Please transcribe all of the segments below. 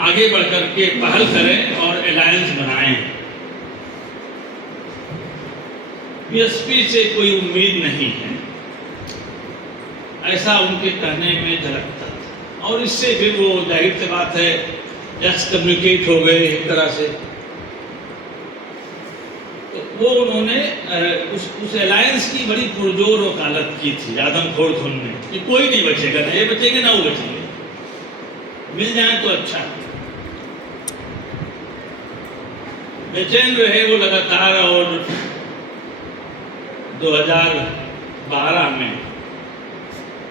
आगे बढ़कर के पहल करें और अलायंस बनाएं। बीएसपी से कोई उम्मीद नहीं है, ऐसा उनके कहने में झलकता था। और इससे फिर वो जाहिर सी बात है एक्सकम्युनिकेट हो गए एक तरह से। तो वो उन्होंने उस अलायंस की बड़ी पुरजोर वकालत की थी आदमखोर धुन में कि कोई नहीं बचेगा, ना ये बचेंगे ना वो बचेंगे, मिल जाए तो अच्छा। बेचैन रहे वो लगातार, और 2012 में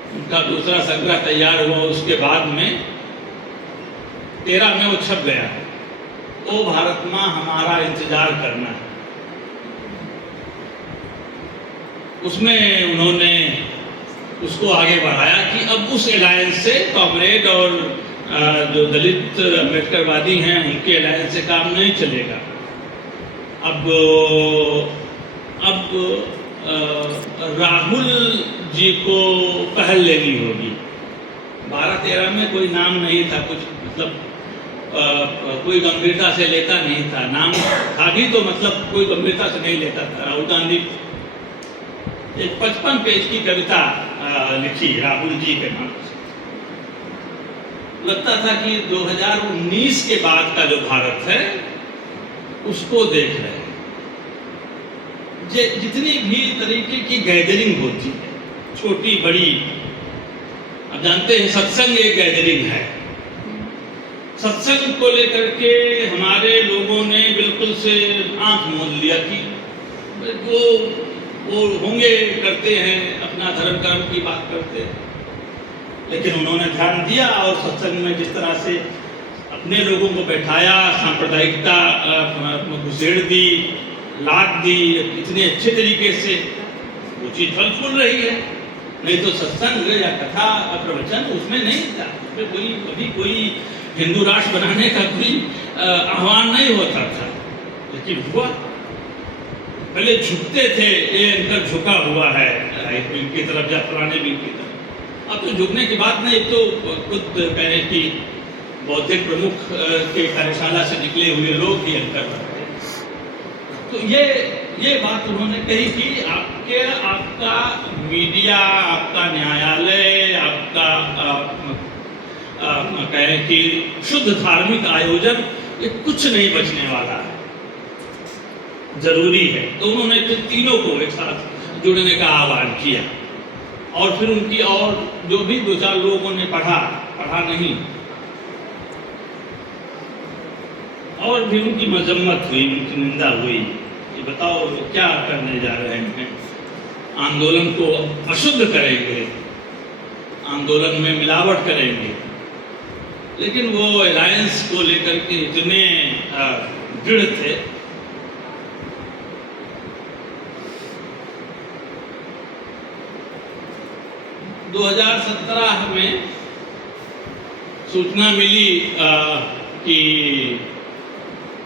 उनका दूसरा संग्रह तैयार हुआ। उसके बाद में 13 में वो छप गया, ओ भारत माँ हमारा इंतजार करना। उसमें उन्होंने उसको आगे बढ़ाया कि अब उस अलायंस से कॉमरेड और जो दलित अम्बेडकरवादी हैं उनके अलायंस से काम नहीं चलेगा। अब राहुल जी को पहल लेनी होगी। 12-13 में कोई नाम नहीं था, कुछ मतलब कोई गंभीरता से लेता नहीं था। नाम था भी तो मतलब कोई गंभीरता से नहीं लेता था। राहुल गांधी एक 55 पेज की कविता लिखी राहुल जी के नाम से। लगता था कि 2019 के बाद का जो भारत है उसको देख रहे हैं। जितनी भी तरीके की गैदरिंग होती है, छोटी बड़ी, अब जानते हैं सत्संग एक गैदरिंग है। सत्संग को लेकर के हमारे लोगों ने बिल्कुल से आंख मूंद लिया कि वो होंगे, करते हैं अपना धर्म कर्म की बात करते हैं। लेकिन उन्होंने ध्यान दिया और सत्संग में जिस तरह से अपने लोगों को बैठाया, सांप्रदायिकता घुसेड़ दी, लाद दी, इतने अच्छे तरीके से वो चीज फल फूल रही है। नहीं तो सत्संग या कथा प्रवचन उसमें नहीं था, उसमें कभी कोई हिंदू राष्ट्र बनाने का कोई आह्वान नहीं होता था। लेकिन हुआ, पहले झुकते थे, ये इनका झुका हुआ है एक विंग की तरफ या पुराने विंग की तरफ। अब तो झुकने की बात नहीं, तो खुद कहें कि बौद्धिक प्रमुख के कार्यशाला से निकले हुए लोग ही अंतर करते। तो ये बात उन्होंने कही कि आपका मीडिया, आपका न्यायालय, आपका कहें कि शुद्ध धार्मिक आयोजन, ये कुछ नहीं बचने वाला है, जरूरी है। तो उन्होंने तीनों को एक साथ जुड़ने का आह्वान किया। और फिर उनकी और जो भी 2-4 लोगों ने पढ़ा नहीं, और भी उनकी मजम्मत हुई, उनकी निंदा हुई कि बताओ क्या करने जा रहे हैं, आंदोलन को अशुद्ध करेंगे, आंदोलन में मिलावट करेंगे। लेकिन वो अलायंस को लेकर के इतने दृढ़ थे। - 2017 में सूचना मिली कि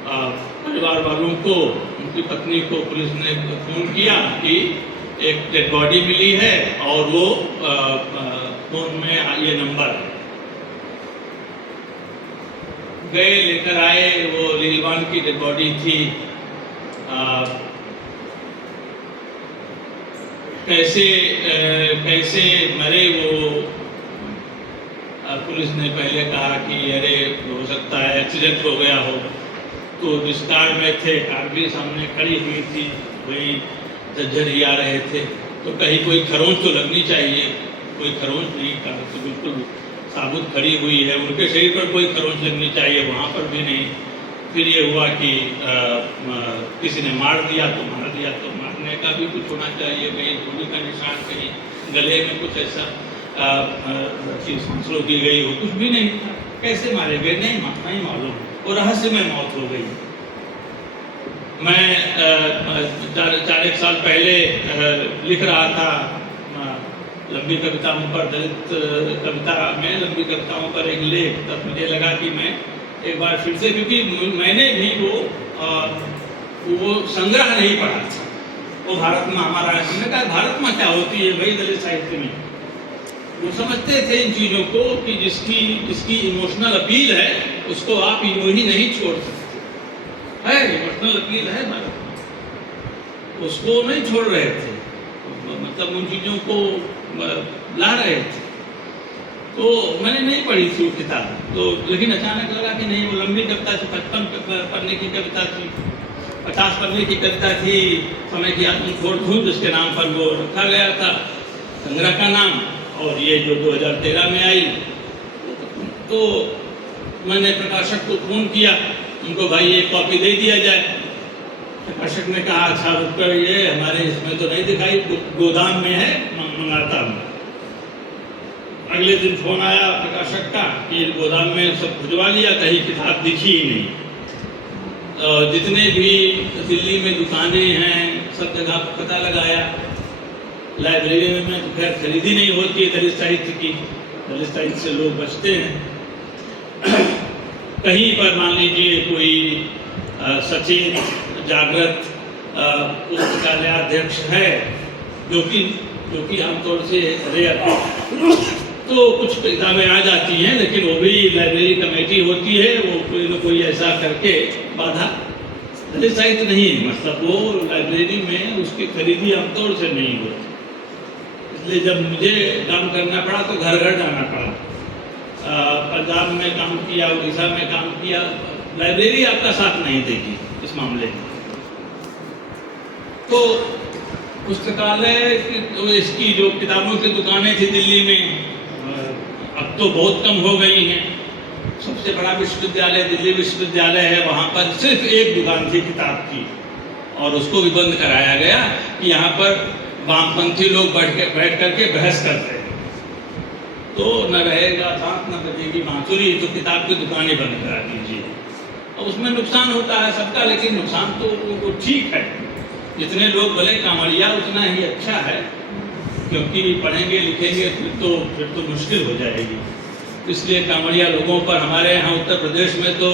परिवार वालों को, उनकी पत्नी को पुलिस ने फोन किया कि एक डेड बॉडी मिली है और वो फोन में ये नंबर है। गए, लेकर आए, वो लीलवान की डेड बॉडी थी। कैसे मरे वो, पुलिस ने पहले कहा कि अरे हो सकता है एक्सीडेंट हो गया हो। तो जिस कार में थे, कार भी सामने खड़ी हुई थी, वही जज्जर ही आ रहे थे। तो कहीं कोई खरोंच तो लगनी चाहिए, कोई खरोंच नहीं, कार तो बिल्कुल साबुत खड़ी हुई है, उनके शरीर पर कोई खरोंच लगनी चाहिए, वहाँ पर भी नहीं। फिर ये हुआ कि किसी ने मार दिया तो मार दिया, तो मारने का भी कुछ होना चाहिए, कहीं गोली का निशान, कहीं गले में कुछ ऐसा चीज सांसलों की गई हो, कुछ भी नहीं था। कैसे मारे गए नहीं मालूम, वो रहस्यमय मौत हो गई। मैं 4-1 साल पहले लिख रहा था लंबी कविताओं पर, दलित कविता में लंबी कविताओं पर एक लेख। तब मुझे लगा कि मैं एक बार फिर से, क्योंकि मैंने भी वो संग्रह नहीं पढ़ा था, वो भारत माँ हमारा। मैंने कहा भारत माँ क्या होती है भाई दलित साहित्य में, वो समझते थे इन चीज़ों को कि जिसकी इमोशनल अपील है उसको आप यूं ही नहीं छोड़ सकते। है इमोशनल अपील है भारत में, उसको नहीं छोड़ रहे थे, मतलब उन चीज़ों को ला रहे थे। तो मैंने नहीं पढ़ी थी वो किताब, तो लेकिन अचानक लगा कि नहीं, वो लंबी कविता थी, 55 पन्ने की कविता थी, 50 पन्ने की कविता थी, समय की आत्मखोर धुन जिसके नाम पर वो रखा गया था संग्रह का नाम। और ये जो 2013 में आई, तो मैंने प्रकाशक को फ़ोन किया, उनको भाई एक कॉपी दे दिया जाए। प्रकाशक ने कहा अच्छा रुक कर, ये हमारे इसमें तो नहीं दिखाई, गोदाम में है, मंगाता हूँ। अगले दिन फोन आया प्रकाशक का कि गोदाम में सब खुजवा लिया, कहीं किताब दिखी ही नहीं। जितने भी दिल्ली में दुकानें हैं सब जगह पता लगाया, लाइब्रेरी में तो खैर खरीदी नहीं होती है दलित साहित्य की, दलित साहित्य से लोग बचते हैं। कहीं पर मान लीजिए कोई सचेत जागृत पुस्तकालयाध्यक्ष है जो कि आमतौर से रेयर, तो कुछ किताबें आ जाती हैं, लेकिन वो भी लाइब्रेरी कमेटी होती है, वो कोई न कोई ऐसा करके बाधा। दलित साहित्य नहीं, मतलब वो लाइब्रेरी में उसकी खरीदी आमतौर से नहीं होती। इसलिए जब मुझे काम करना पड़ा तो घर घर जाना पड़ा। पंजाब में काम किया, उड़ीसा में काम किया, लाइब्रेरी आपका साथ नहीं देगी इस मामले में। तो पुस्तकालय तो इसकी जो किताबों की दुकानें थी दिल्ली में, अब तो बहुत कम हो गई हैं। सबसे बड़ा विश्वविद्यालय दिल्ली विश्वविद्यालय है, वहाँ पर सिर्फ एक दुकान थी किताब की, और उसको भी बंद कराया गया कि यहाँ पर वामपंथी लोग बैठ करके बहस करते हैं, तो न रहेगा दांत न बजेगी बांसुरी, तो किताब की दुकानें बंद करा दीजिए। और उसमें नुकसान होता है सबका, लेकिन नुकसान तो वो ठीक है, जितने लोग भले कांवड़िया उतना ही अच्छा है, क्योंकि पढ़ेंगे लिखेंगे फिर तो मुश्किल हो जाएगी। इसलिए कांवड़िया लोगों पर हमारे यहाँ उत्तर प्रदेश में तो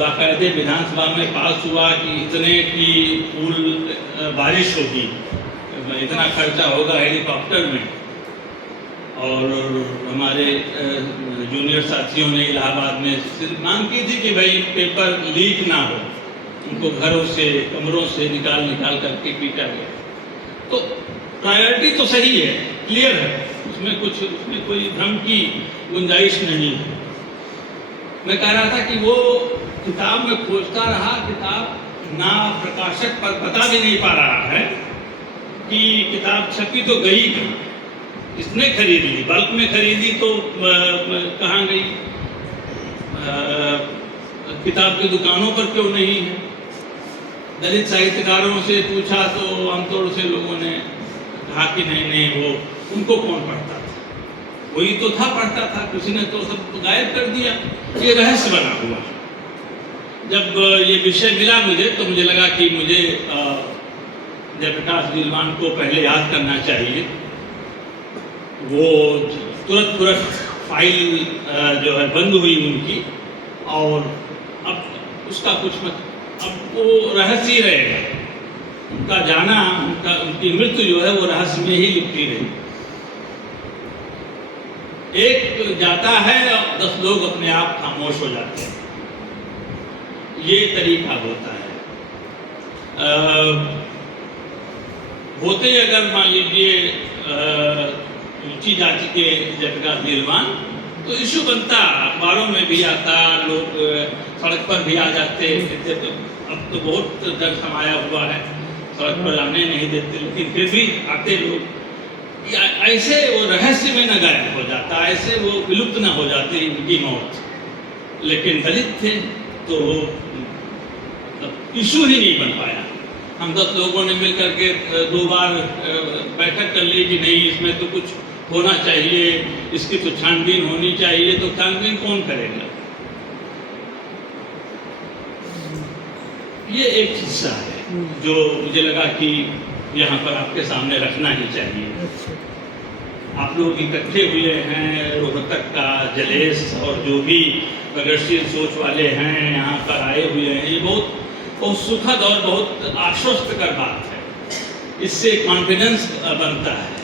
बाकायदे विधानसभा में पास हुआ कि इतने की फूल बारिश होगी, इतना खर्चा होगा हेलीकॉप्टर में। और हमारे जूनियर साथियों ने इलाहाबाद में सिर्फ मांग की थी कि भाई पेपर लीक ना हो, उनको घरों से कमरों से निकाल करके पीटा गया। तो प्रायोरिटी तो सही है, क्लियर है, उसमें कोई भ्रम की गुंजाइश नहीं है। मैं कह रहा था कि वो किताब में खोजता रहा, किताब ना प्रकाशक पर पता भी नहीं पा रहा है कि किताब छपी तो गई कहाँ, किसने खरीद ली, बल्क में खरीदी तो कहाँ गई, किताब की दुकानों पर क्यों नहीं है। दलित साहित्यकारों से पूछा तो आमतौर से लोगों ने कहा कि नहीं वो उनको कौन पढ़ता था, वही तो था पढ़ता था, किसी ने तो सब गायब कर दिया। ये रहस्य बना हुआ। जब ये विषय मिला मुझे तो मुझे लगा कि मुझे जयप्रकाश दिलवान को पहले याद करना चाहिए। वो तुरंत फाइल जो है बंद हुई उनकी, और अब उसका कुछ अब वो रहस्य ही रहेगा, उनका जाना, उनकी मृत्यु जो है वो रहस्य में ही लिपटी रही। एक जाता है और 10 लोग अपने आप खामोश हो जाते हैं, ये तरीका होता है। होते अगर मान लीजिए ऊंची जाति के जयप्रकाश दिलवान, तो इशू बनता, अखबारों में भी आता, लोग सड़क पर भी आ जाते। अब तो बहुत डर समाया हुआ है, सड़क पर आने नहीं देते, लेकिन फिर भी आते लोग। ऐसे वो रहस्य में न गायब हो जाता, ऐसे वो विलुप्त न हो जाती इनकी मौत। लेकिन दलित थे तो इशू ही नहीं बन पाया। हम 10 लोगों ने मिलकर के 2 बार बैठक कर ली कि नहीं इसमें तो कुछ होना चाहिए, इसकी तो छानबीन होनी चाहिए, तो छानबीन कौन करेगा। ये एक हिस्सा है जो मुझे लगा कि यहाँ पर आपके सामने रखना ही चाहिए। आप लोग इकट्ठे हुए हैं, रोहतक का जलेश और जो भी प्रगतिशील सोच वाले हैं यहाँ पर आए हुए हैं, ये बहुत सुखद और बहुत आश्वस्त कर बात है। इससे कॉन्फिडेंस बनता है,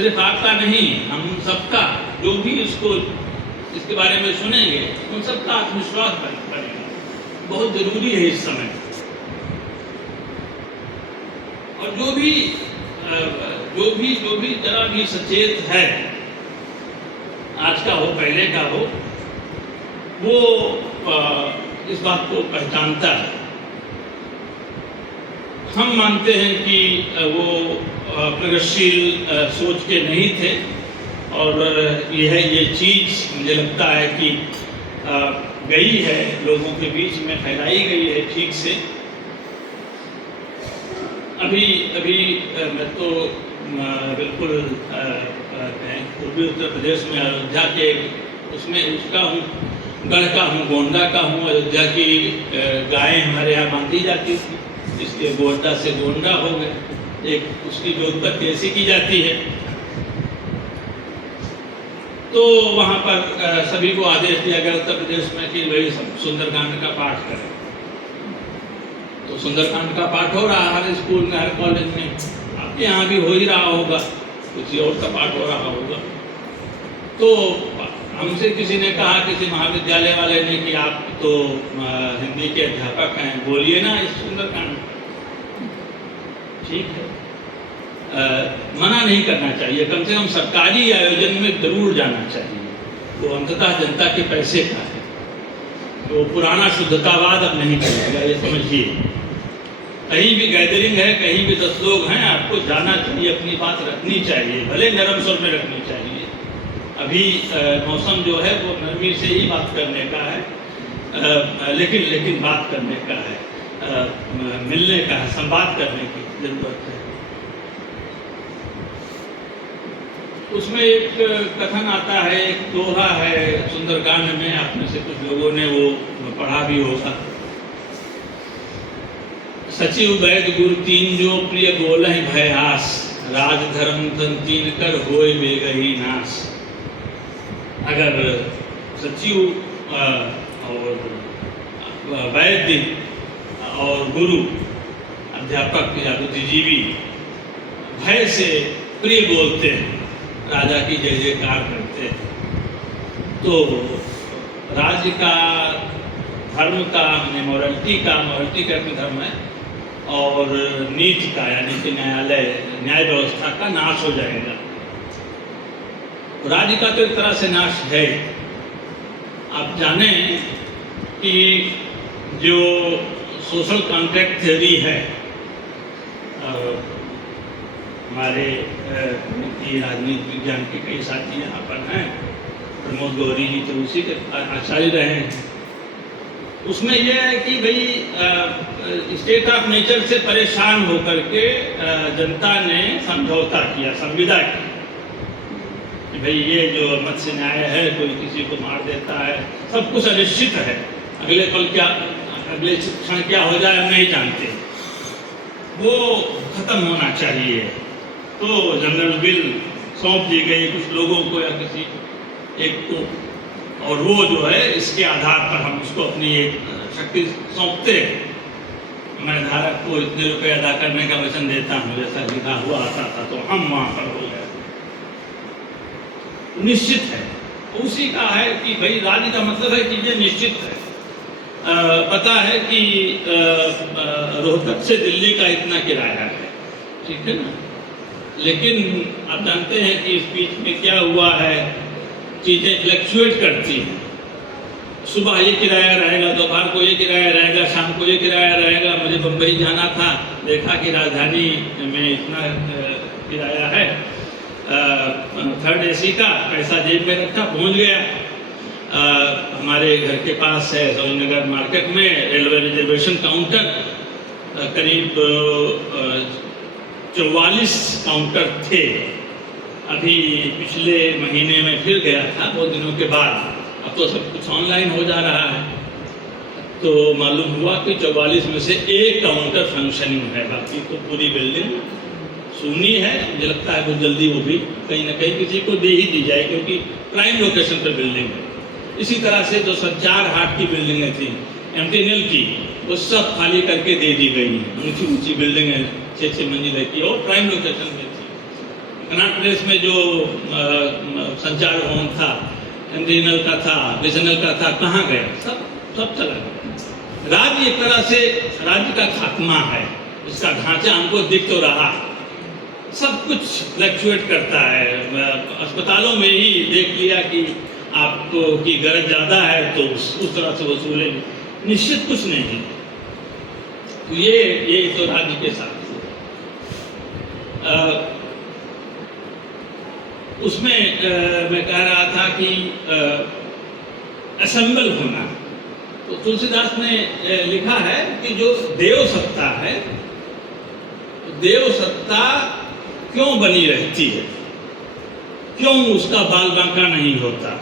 सिर्फ आपका नहीं, हम सबका, जो भी इसके बारे में सुनेंगे उन सबका आत्मविश्वास बनेगा। बहुत जरूरी है इस समय। और जो भी जरा भी सचेत है, आज का हो पहले का हो, वो इस बात को पहचानता है। हम मानते हैं कि वो प्रगतिशील सोच के नहीं थे, और ये चीज़ मुझे लगता है कि गई है, लोगों के बीच में फैलाई गई है ठीक से। अभी मैं तो बिल्कुल पूर्वी उत्तर प्रदेश में अयोध्या के उसमें उसका हूँ, गढ़ का हूँ, गोंडा का हूँ। अयोध्या की गायें हमारे यहाँ बांधी जाती थी, इसलिए गोंडा से गोंडा हो गए। एक उसकी जो उत्पत्ति ऐसी की जाती है। तो वहाँ पर सभी को आदेश दिया गया उत्तर प्रदेश में कि वही सुंदरकांड का पाठ करें। तो सुंदरकांड का पाठ हो रहा हर स्कूल में, हर कॉलेज में, आपके यहाँ भी हो ही रहा होगा, किसी और का पाठ हो रहा होगा। तो हमसे किसी ने कहा, किसी महाविद्यालय वाले ने, कि आप तो हिंदी के अध्यापक हैं, बोलिए ना इस सुंदरकांड। ठीक है, मना नहीं करना चाहिए, कम से कम सरकारी आयोजन में जरूर जाना चाहिए। वो अंततः जनता के पैसे का है, तो पुराना शुद्धतावाद अब नहीं चलेगा, ये समझिए। कहीं भी गैदरिंग है, कहीं भी 10 लोग हैं, आपको जाना चाहिए, अपनी बात रखनी चाहिए, भले नरम स्वर में रखनी चाहिए। अभी मौसम जो है वो नरमी से ही बात करने का है, लेकिन बात करने का है, मिलने का है, संवाद करने की जरूरत है। उसमें एक कथन आता है, एक दोहा है सुंदरकांड में, आप में से कुछ लोगों ने वो पढ़ा भी होगा। सचिव वैद गुरु तीन जो प्रिय बोलहि भयास, राज धर्म धन तीन कर होय बेगही नाश। अगर सचिव और वैद्य और गुरु, अध्यापक या बुद्धिजीवी भय से प्रिय बोलते हैं, राजा की जय जयकार करते हैं, तो राज्य का, धर्म का, मोरालिटी का अपनी धर्म है, और नीति का यानी कि न्याय व्यवस्था का नाश हो जाएगा। राज्य का तो एक तरह से नाश है। आप जाने कि जो सोशल कॉन्ट्रैक्ट थ्योरी है, हमारे राजनीति विज्ञान के कई साथी यहाँ पर हैं, प्रमोद गौरी जी तो उसी के आचार्य रहे हैं। उसमें यह है कि भाई स्टेट ऑफ नेचर से परेशान होकर के जनता ने समझौता किया, संविदा की, कि भाई ये जो मत्स्य न्याय है, कोई किसी को मार देता है, सब कुछ अनिश्चित है, अगले क्षण क्या हो जाए हम नहीं जानते, वो खत्म होना चाहिए। तो जनरल बिल सौंप दी गई कुछ लोगों को या किसी एक को, और वो जो है इसके आधार पर हम उसको अपनी एक शक्ति सौंपते हैं। मैं धारक को इतने रुपए अदा करने का वचन देता हूँ, जैसा लिखा हुआ आता था, तो हम वहाँ पर हो गए। निश्चित है, उसी का है कि भाई राज्य का मतलब है चीजें निश्चित है। पता है कि रोहतक से दिल्ली का इतना किराया है, ठीक है ना, लेकिन आप जानते हैं कि इस बीच में क्या हुआ है, चीज़ें फ्लक्चुएट करती हैं। सुबह ये किराया रहेगा, दोपहर को ये किराया रहेगा, शाम को ये किराया रहेगा। मुझे बम्बई जाना था, देखा कि राजधानी में इतना किराया है, 3rd AC का, पैसा जेब में रखा, पहुंच गया। हमारे घर के पास है सरोजनगर मार्केट में रेलवे रिजर्वेशन काउंटर, करीब 44 काउंटर थे। अभी पिछले महीने में फिर गया था, बहुत दिनों के बाद। अब तो सब कुछ ऑनलाइन हो जा रहा है, तो मालूम हुआ कि 44 में से एक काउंटर फंक्शनिंग है, बाकी तो पूरी बिल्डिंग सुनी है। मुझे लगता है बहुत जल्दी वो भी कहीं ना कहीं किसी को दे ही दी जाए, क्योंकि प्राइम लोकेशन पर बिल्डिंग है। इसी तरह से जो संचार हाट की बिल्डिंगें थी MTNL की, वो सब खाली करके दे दी गई हैं। ऊंची ऊंची बिल्डिंग है, 6-6 मंजिल की, और प्राइम लोकेशन में थी। कनाट प्रेस में जो संचार भवन था, रीजनल का था, विजनल का था, कहाँ गया? सब चला गया। राज्य एक तरह से राज्य का खात्मा है, इसका ढांचा हमको दिख तो रहा, सब कुछ फ्लक्चुएट करता है। अस्पतालों में ही देख लिया कि आपको की गरज ज़्यादा है तो उस तरह से वसूलेंगे, निश्चित कुछ नहीं है। तो ये तो राज्य के साथ उसमें मैं कह रहा था कि असेंबल होना, तो तुलसीदास ने लिखा है कि जो देव सत्ता है, देव सत्ता क्यों बनी रहती है, क्यों उसका बाल बांका नहीं होता?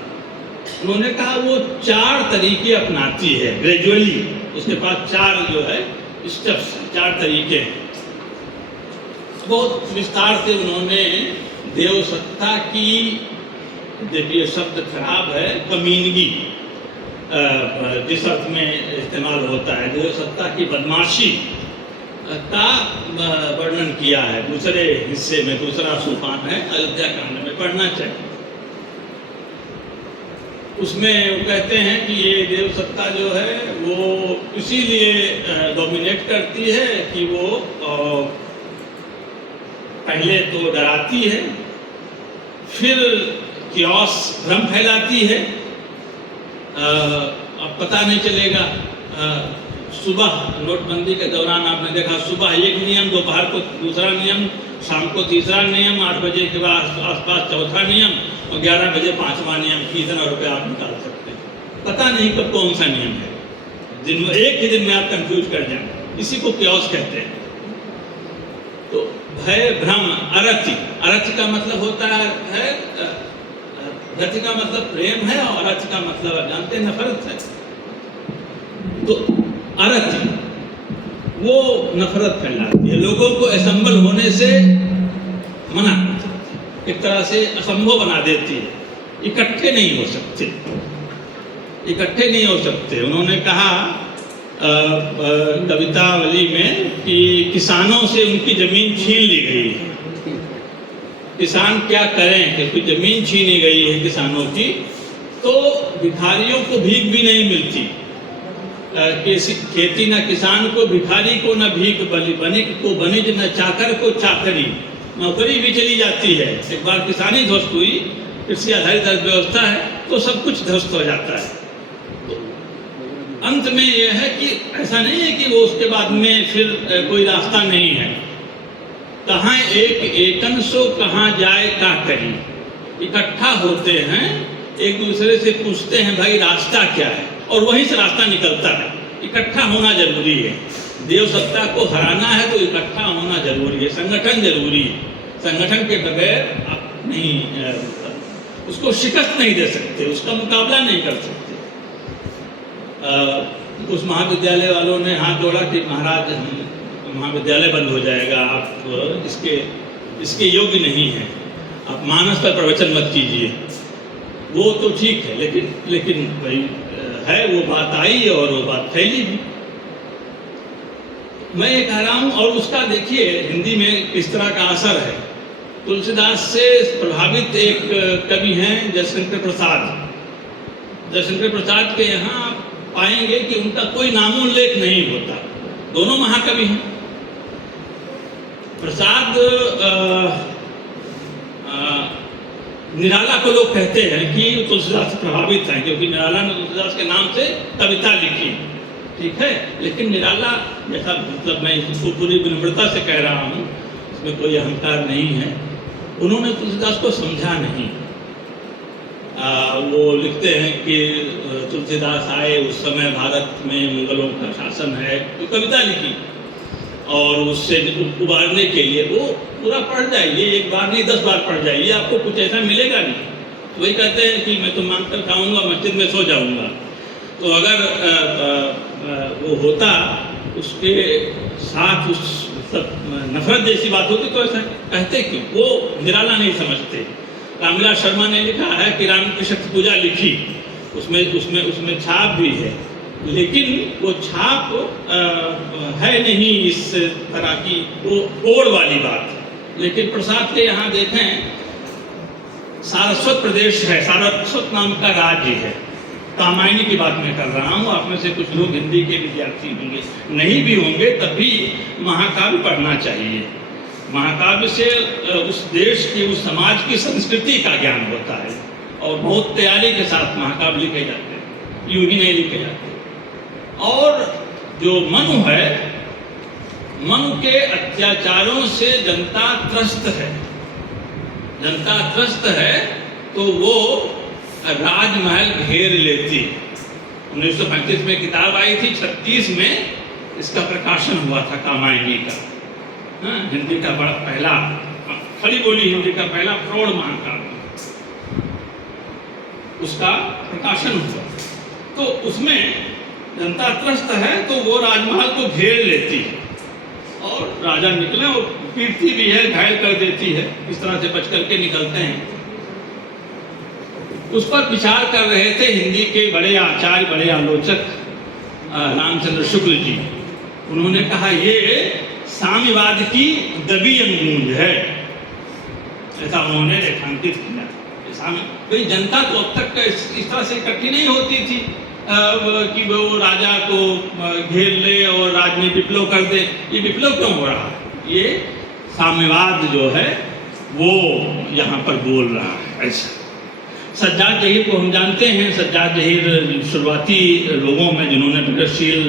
उन्होंने कहा वो 4 तरीके अपनाती है ग्रेजुअली, उसके पास 4 जो है स्टेप्स, 4 तरीके हैं। बहुत विस्तार से उन्होंने देव सत्ता की, देखिए शब्द खराब है, कमीनगी जिस अर्थ में इस्तेमाल होता है, देव सत्ता की बदमाशी का वर्णन किया है। दूसरे हिस्से में दूसरा सोपान है, अयोध्या कांड में पढ़ना चाहिए। उसमें वो कहते हैं कि ये देव सत्ता जो है वो इसीलिए डोमिनेट करती है कि वो पहले तो डराती है, फिर कियोस भ्रम फैलाती है। अब पता नहीं चलेगा, सुबह नोटबंदी के दौरान आपने देखा सुबह एक नियम, दोपहर को दूसरा नियम, शाम को तीसरा नियम, 8 बजे के बाद आसपास चौथा नियम और 11 बजे 5वां नियम। कितना रुपये आप निकाल सकते हैं, पता नहीं कब कौन सा नियम है, दिन में एक ही दिन में आप कंफ्यूज कर जाएंगे। इसी को कियोस कहते हैं। तो भय भ्रम अरति, अरति का मतलब होता है रति का मतलब प्रेम है और अरति का मतलब जानते हैं नफरत है। तो अरति वो नफरत फैलाती है, लोगों को असेंबल होने से मना, एक तरह से असंभव बना देती है, इकट्ठे नहीं हो सकते, इकट्ठे नहीं हो सकते। उन्होंने कहा कवितावली में कि किसानों से उनकी जमीन छीन ली गई है। किसान क्या करें कि कोई जमीन छीनी गई है किसानों की, तो भिखारियों को भीख भी नहीं मिलती। खेती न किसान को भिखारी को, न भीख बनिक को बनिज, न चाकर को चाकरी, नौकरी भी चली जाती है। एक बार किसानी ध्वस्त हुई, कृषि आधारित अर्थव्यवस्था है तो सब कुछ ध्वस्त हो जाता है। तो अंत में यह है कि ऐसा नहीं है कि वो उसके बाद में फिर कोई रास्ता नहीं है। कहाँ एक एकन सो कहाँ जाए का करी, इकट्ठा होते हैं, एक दूसरे से पूछते हैं भाई रास्ता क्या है, और वहीं से रास्ता निकलता है। इकट्ठा होना जरूरी है, देव सत्ता को हराना है तो इकट्ठा होना जरूरी है, संगठन जरूरी है। संगठन के बगैर आप नहीं उसको शिकस्त नहीं दे सकते, उसका मुकाबला नहीं कर सकते। उस महाविद्यालय वालों ने हाथ जोड़ा कि महाराज महाविद्यालय बंद हो जाएगा, आप इसके योग्य नहीं हैं, आप मानस पर प्रवचन मत कीजिए। वो तो ठीक है, लेकिन भाई है, वो बात आई और वो बात फैली भी। मैं ये कह रहा हूँ, और उसका देखिए हिंदी में किस तरह का असर है। तुलसीदास से प्रभावित एक कवि हैं जयशंकर प्रसाद। जयशंकर प्रसाद के यहाँ पाएंगे कि उनका कोई नामोल्लेख नहीं होता, दोनों महाकवि हैं। प्रसाद निराला को लोग कहते हैं कि तुलसीदास से प्रभावित हैं, क्योंकि निराला ने तुलसीदास के नाम से कविता लिखी, ठीक है। लेकिन निराला जैसा, मतलब मैं इसको पूरी विनम्रता से कह रहा हूँ, इसमें कोई अहंकार नहीं है, उन्होंने तुलसीदास को समझा नहीं। वो लिखते हैं कि तुलसीदास आए उस समय भारत में मुगलों का शासन है, तो कविता लिखी और उससे उबारने के लिए वो पूरा पढ़ जाइए, एक बार नहीं 10 बार पढ़ जाइए, आपको कुछ ऐसा मिलेगा नहीं। वही कहते हैं कि मैं तो मांग कर खाऊंगा, मस्जिद में सो जाऊंगा। तो अगर वो होता उसके साथ उस मतलब नफरत जैसी बात होती तो ऐसा कहते कि वो निराला नहीं समझते। रामविलास शर्मा ने लिखा है कि रामकृष्ण की पूजा लिखी, उसमें छाप भी है, लेकिन वो छाप है नहीं इस तरह की, वो ओढ़ वाली बात, लेकिन प्रसाद के यहाँ देखें सारस्वत प्रदेश है, सारस्वत नाम का राज्य है। कामायनी की बात मैं कर रहा हूँ, आप में से कुछ लोग हिंदी के विद्यार्थी होंगे, नहीं भी होंगे तब भी महाकाव्य पढ़ना चाहिए। महाकाव्य से उस देश की, उस समाज की संस्कृति का ज्ञान होता है और बहुत तैयारी के साथ महाकाव्य लिखे जाते हैं, यूं ही नहीं लिखे जाते। और जो मनु है, मनु के अत्याचारों से जनता त्रस्त है, जनता त्रस्त है तो वो राजमहल घेर लेती। 1935 में किताब आई थी, 36 में इसका प्रकाशन हुआ था कामायनी का। हिंदी का बड़ा पहला, खड़ी बोली हिंदी का पहला प्रौढ़ महाकाव्य, उसका प्रकाशन हुआ। तो उसमें जनता त्रस्त है तो वो राजमहल को घेर लेती है और राजा निकले और पीटती भी है, घायल कर देती है, इस तरह से बच करके निकलते हैं। उस पर विचार कर रहे थे हिंदी के बड़े आचार्य, बड़े आलोचक रामचंद्र शुक्ल जी। उन्होंने कहा ये साम्यवाद की दबी अंगूंज है, ऐसा उन्होंने रेखांकित किया। भाई जनता तो अब तक इस तरह से इकट्ठी नहीं होती थी कि वो राजा को घेर ले और राज में विप्लव कर दे। ये विप्लव क्यों हो रहा है? ये साम्यवाद जो है वो यहाँ पर बोल रहा है। ऐसा सज्जाद जहीर को हम जानते हैं। सज्जाद जहीर शुरुआती लोगों में जिन्होंने प्रगतिशील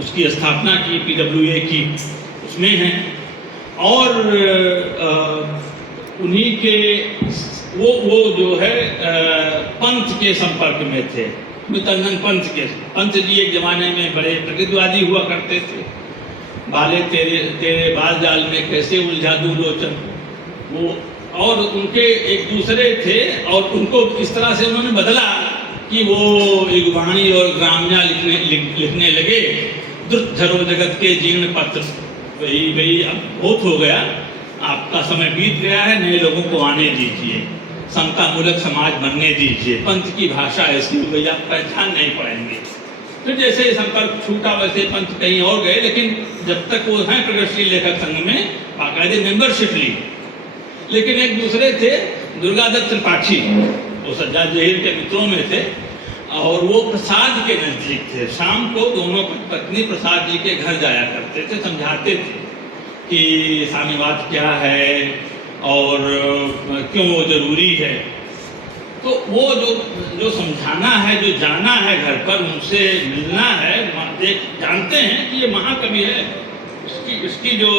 उसकी स्थापना की, PWA की, उसमें हैं। और उन्हीं के वो जो है पंथ के संपर्क में थे, मितंगन पंथ के। पंथ जी एक जमाने में बड़े प्रगतिवादी हुआ करते थे। बाले तेरे बाल जाल में कैसे उलझा दूं लोचन, वो। और उनके एक दूसरे थे और उनको इस तरह से उन्होंने बदला कि वो युगवाणी और ग्राम्या लिखने लगे। द्रुत झरो जगत के जीर्ण पत्र, वही अब बहुत हो गया, आपका समय बीत गया है, नए लोगों को आने दीजिए, समता मूलक समाज बनने दीजिए। पंथ की भाषा ऐसी हो गई, आप पहचान नहीं पाएंगे। फिर जैसे संपर्क छूटा वैसे पंथ कहीं और गए, लेकिन जब तक वो हैं प्रगतिशील लेखक संघ में बाकायदे मेंबरशिप ली। लेकिन एक दूसरे थे दुर्गादत्त त्रिपाठी, वो सज्जाद जहीर के मित्रों में थे और वो प्रसाद के नजदीक थे। शाम को दोनों पत्नी प्रसाद जी के घर जाया करते थे, समझाते थे कि साम्यवाद क्या है और क्यों वो जरूरी है। तो वो जो समझाना है, जो जाना है घर पर, उनसे मिलना है, जानते हैं कि ये महाकवि है, इसकी जो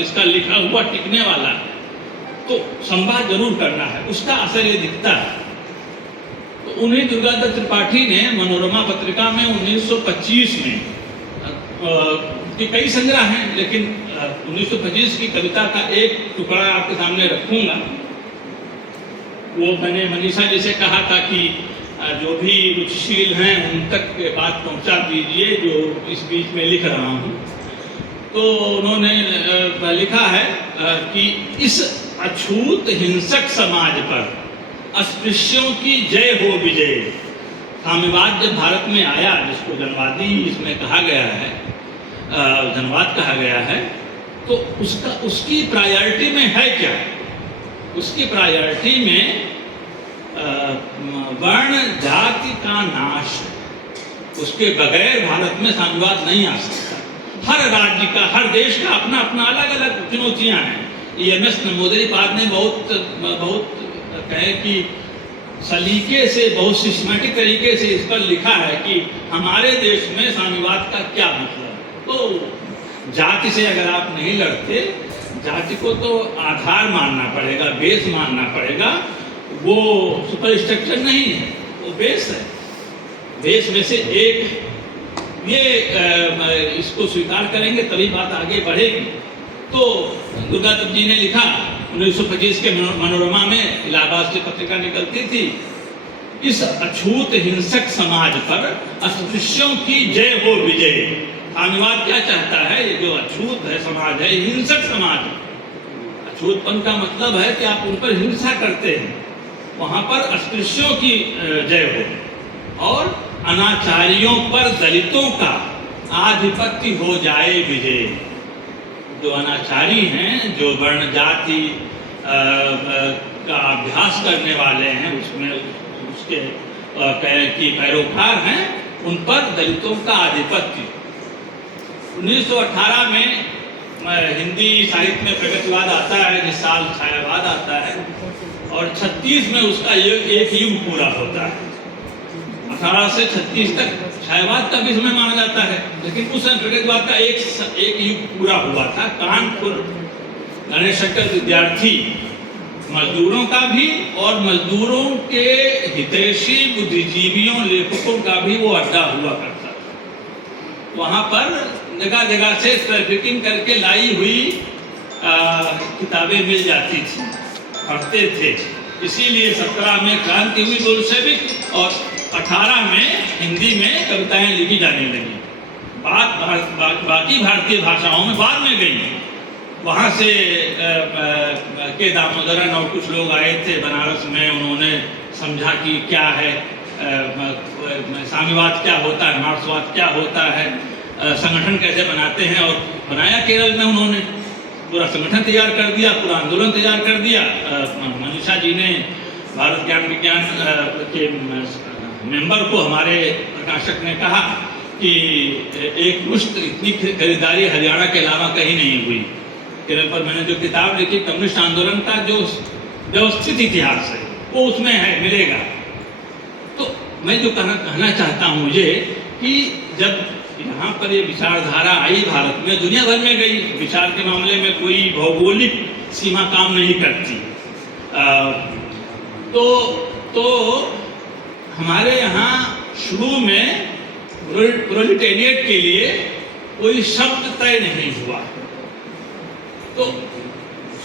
इसका लिखा हुआ टिकने वाला है, तो संवाद जरूर करना है, उसका असर ये दिखता है। तो उन्हीं दुर्गादत्त त्रिपाठी ने मनोरमा पत्रिका में 1925 में कि कई संग्रह हैं, लेकिन 1925 की कविता का एक टुकड़ा आपके सामने रखूंगा। वो मैंने मनीषा जी से कहा था कि जो भी रुचिशील हैं उन तक बात पहुंचा दीजिए जो इस बीच में लिख रहा हूँ। तो उन्होंने लिखा है कि इस अछूत हिंसक समाज पर अस्पृश्यों की जय हो विजय। साम्यवाद जब भारत में आया, जिसको जनवादी इसमें कहा गया है, जनवाद कहा गया है, तो उसकी प्रायोरिटी में है क्या? उसकी प्रायोरिटी में वर्ण जाति का नाश है। उसके बगैर भारत में साम्यवाद नहीं आ सकता। हर राज्य का, हर देश का अपना अपना अलग अलग चुनौतियां हैं। EMS नंबूदरीपाद ने बहुत कहे कि सलीके से, बहुत सिस्टमैटिक तरीके से इस पर लिखा है कि हमारे देश में साम्यवाद का क्या मतलब। तो जाति से अगर आप नहीं लड़ते, जाति को तो आधार मानना पड़ेगा, बेस मानना पड़ेगा। वो सुपर स्ट्रक्चर नहीं है, वो बेस है। बेस में से एक ये इसको स्वीकार करेंगे तभी बात आगे बढ़ेगी। तो दुर्गादत्त जी ने लिखा 1925 के मनोरमा में, इलाहाबाद से पत्रिका निकलती थी, इस अछूत हिंसक समाज पर अस्पृश्यों की जय हो विजय। साम्यवाद क्या चाहता है? ये जो अछूत है समाज है, हिंसक समाज। अछूतपन का मतलब है कि आप उन पर हिंसा करते हैं, वहां पर अस्पृश्यों की जय हो और अनाचारियों पर दलितों का आधिपत्य हो जाए विजय। जो अनाचारी हैं, जो वर्ण जाति का अभ्यास करने वाले हैं, उसमें उसके की पैरोकार हैं, उन पर दलितों का आधिपत्य। 1918 में हिंदी साहित्य में प्रगतिवाद आता है, जिस साल छायावाद आता है, और 36 में उसका एक युग पूरा होता है। 18 से 36 तक छायावाद का भी समय माना जाता है, लेकिन उस समय प्रगतिवाद का एक युग पूरा हुआ था। कानपुर गणेश शंकर विद्यार्थी मजदूरों का भी और मजदूरों के हितैषी बुद्धिजीवियों लेखकों का भी वो अड्डा हुआ करता था। वहाँ पर जगह जगह से ट्रैफिकिंग करके लाई हुई किताबें मिल जाती थी, पढ़ते थे। इसीलिए 17 में क्रांति हुई बोल्शेविक और 18 में हिंदी में कविताएं लिखी जाने लगी। बाकी भारतीय भाषाओं में बाद में गई। वहाँ से के दामोदरन और कुछ लोग आए थे बनारस में, उन्होंने समझा कि क्या है साम्यवाद, क्या होता है मार्क्सवाद, क्या होता है, संगठन कैसे बनाते हैं, और बनाया। केरल में उन्होंने पूरा संगठन तैयार कर दिया, पूरा आंदोलन तैयार कर दिया। मनीषा जी ने भारत ज्ञान विज्ञान के मेंबर को, हमारे प्रकाशक ने कहा कि एक मुश्त इतनी खरीदारी हरियाणा के अलावा कहीं नहीं हुई। केरल पर मैंने जो किताब लिखी, कम्युनिस्ट आंदोलन का जो व्यवस्थित इतिहास है, वो उसमें है, मिलेगा। तो मैं जो कहना चाहता हूँ ये कि जब यहाँ पर ये विचारधारा आई भारत में, दुनिया भर में गई। विचार के मामले में कोई भौगोलिक सीमा काम नहीं करती। तो हमारे यहाँ शुरू में प्रोलेटेरिएट के लिए कोई शब्द तय नहीं हुआ। तो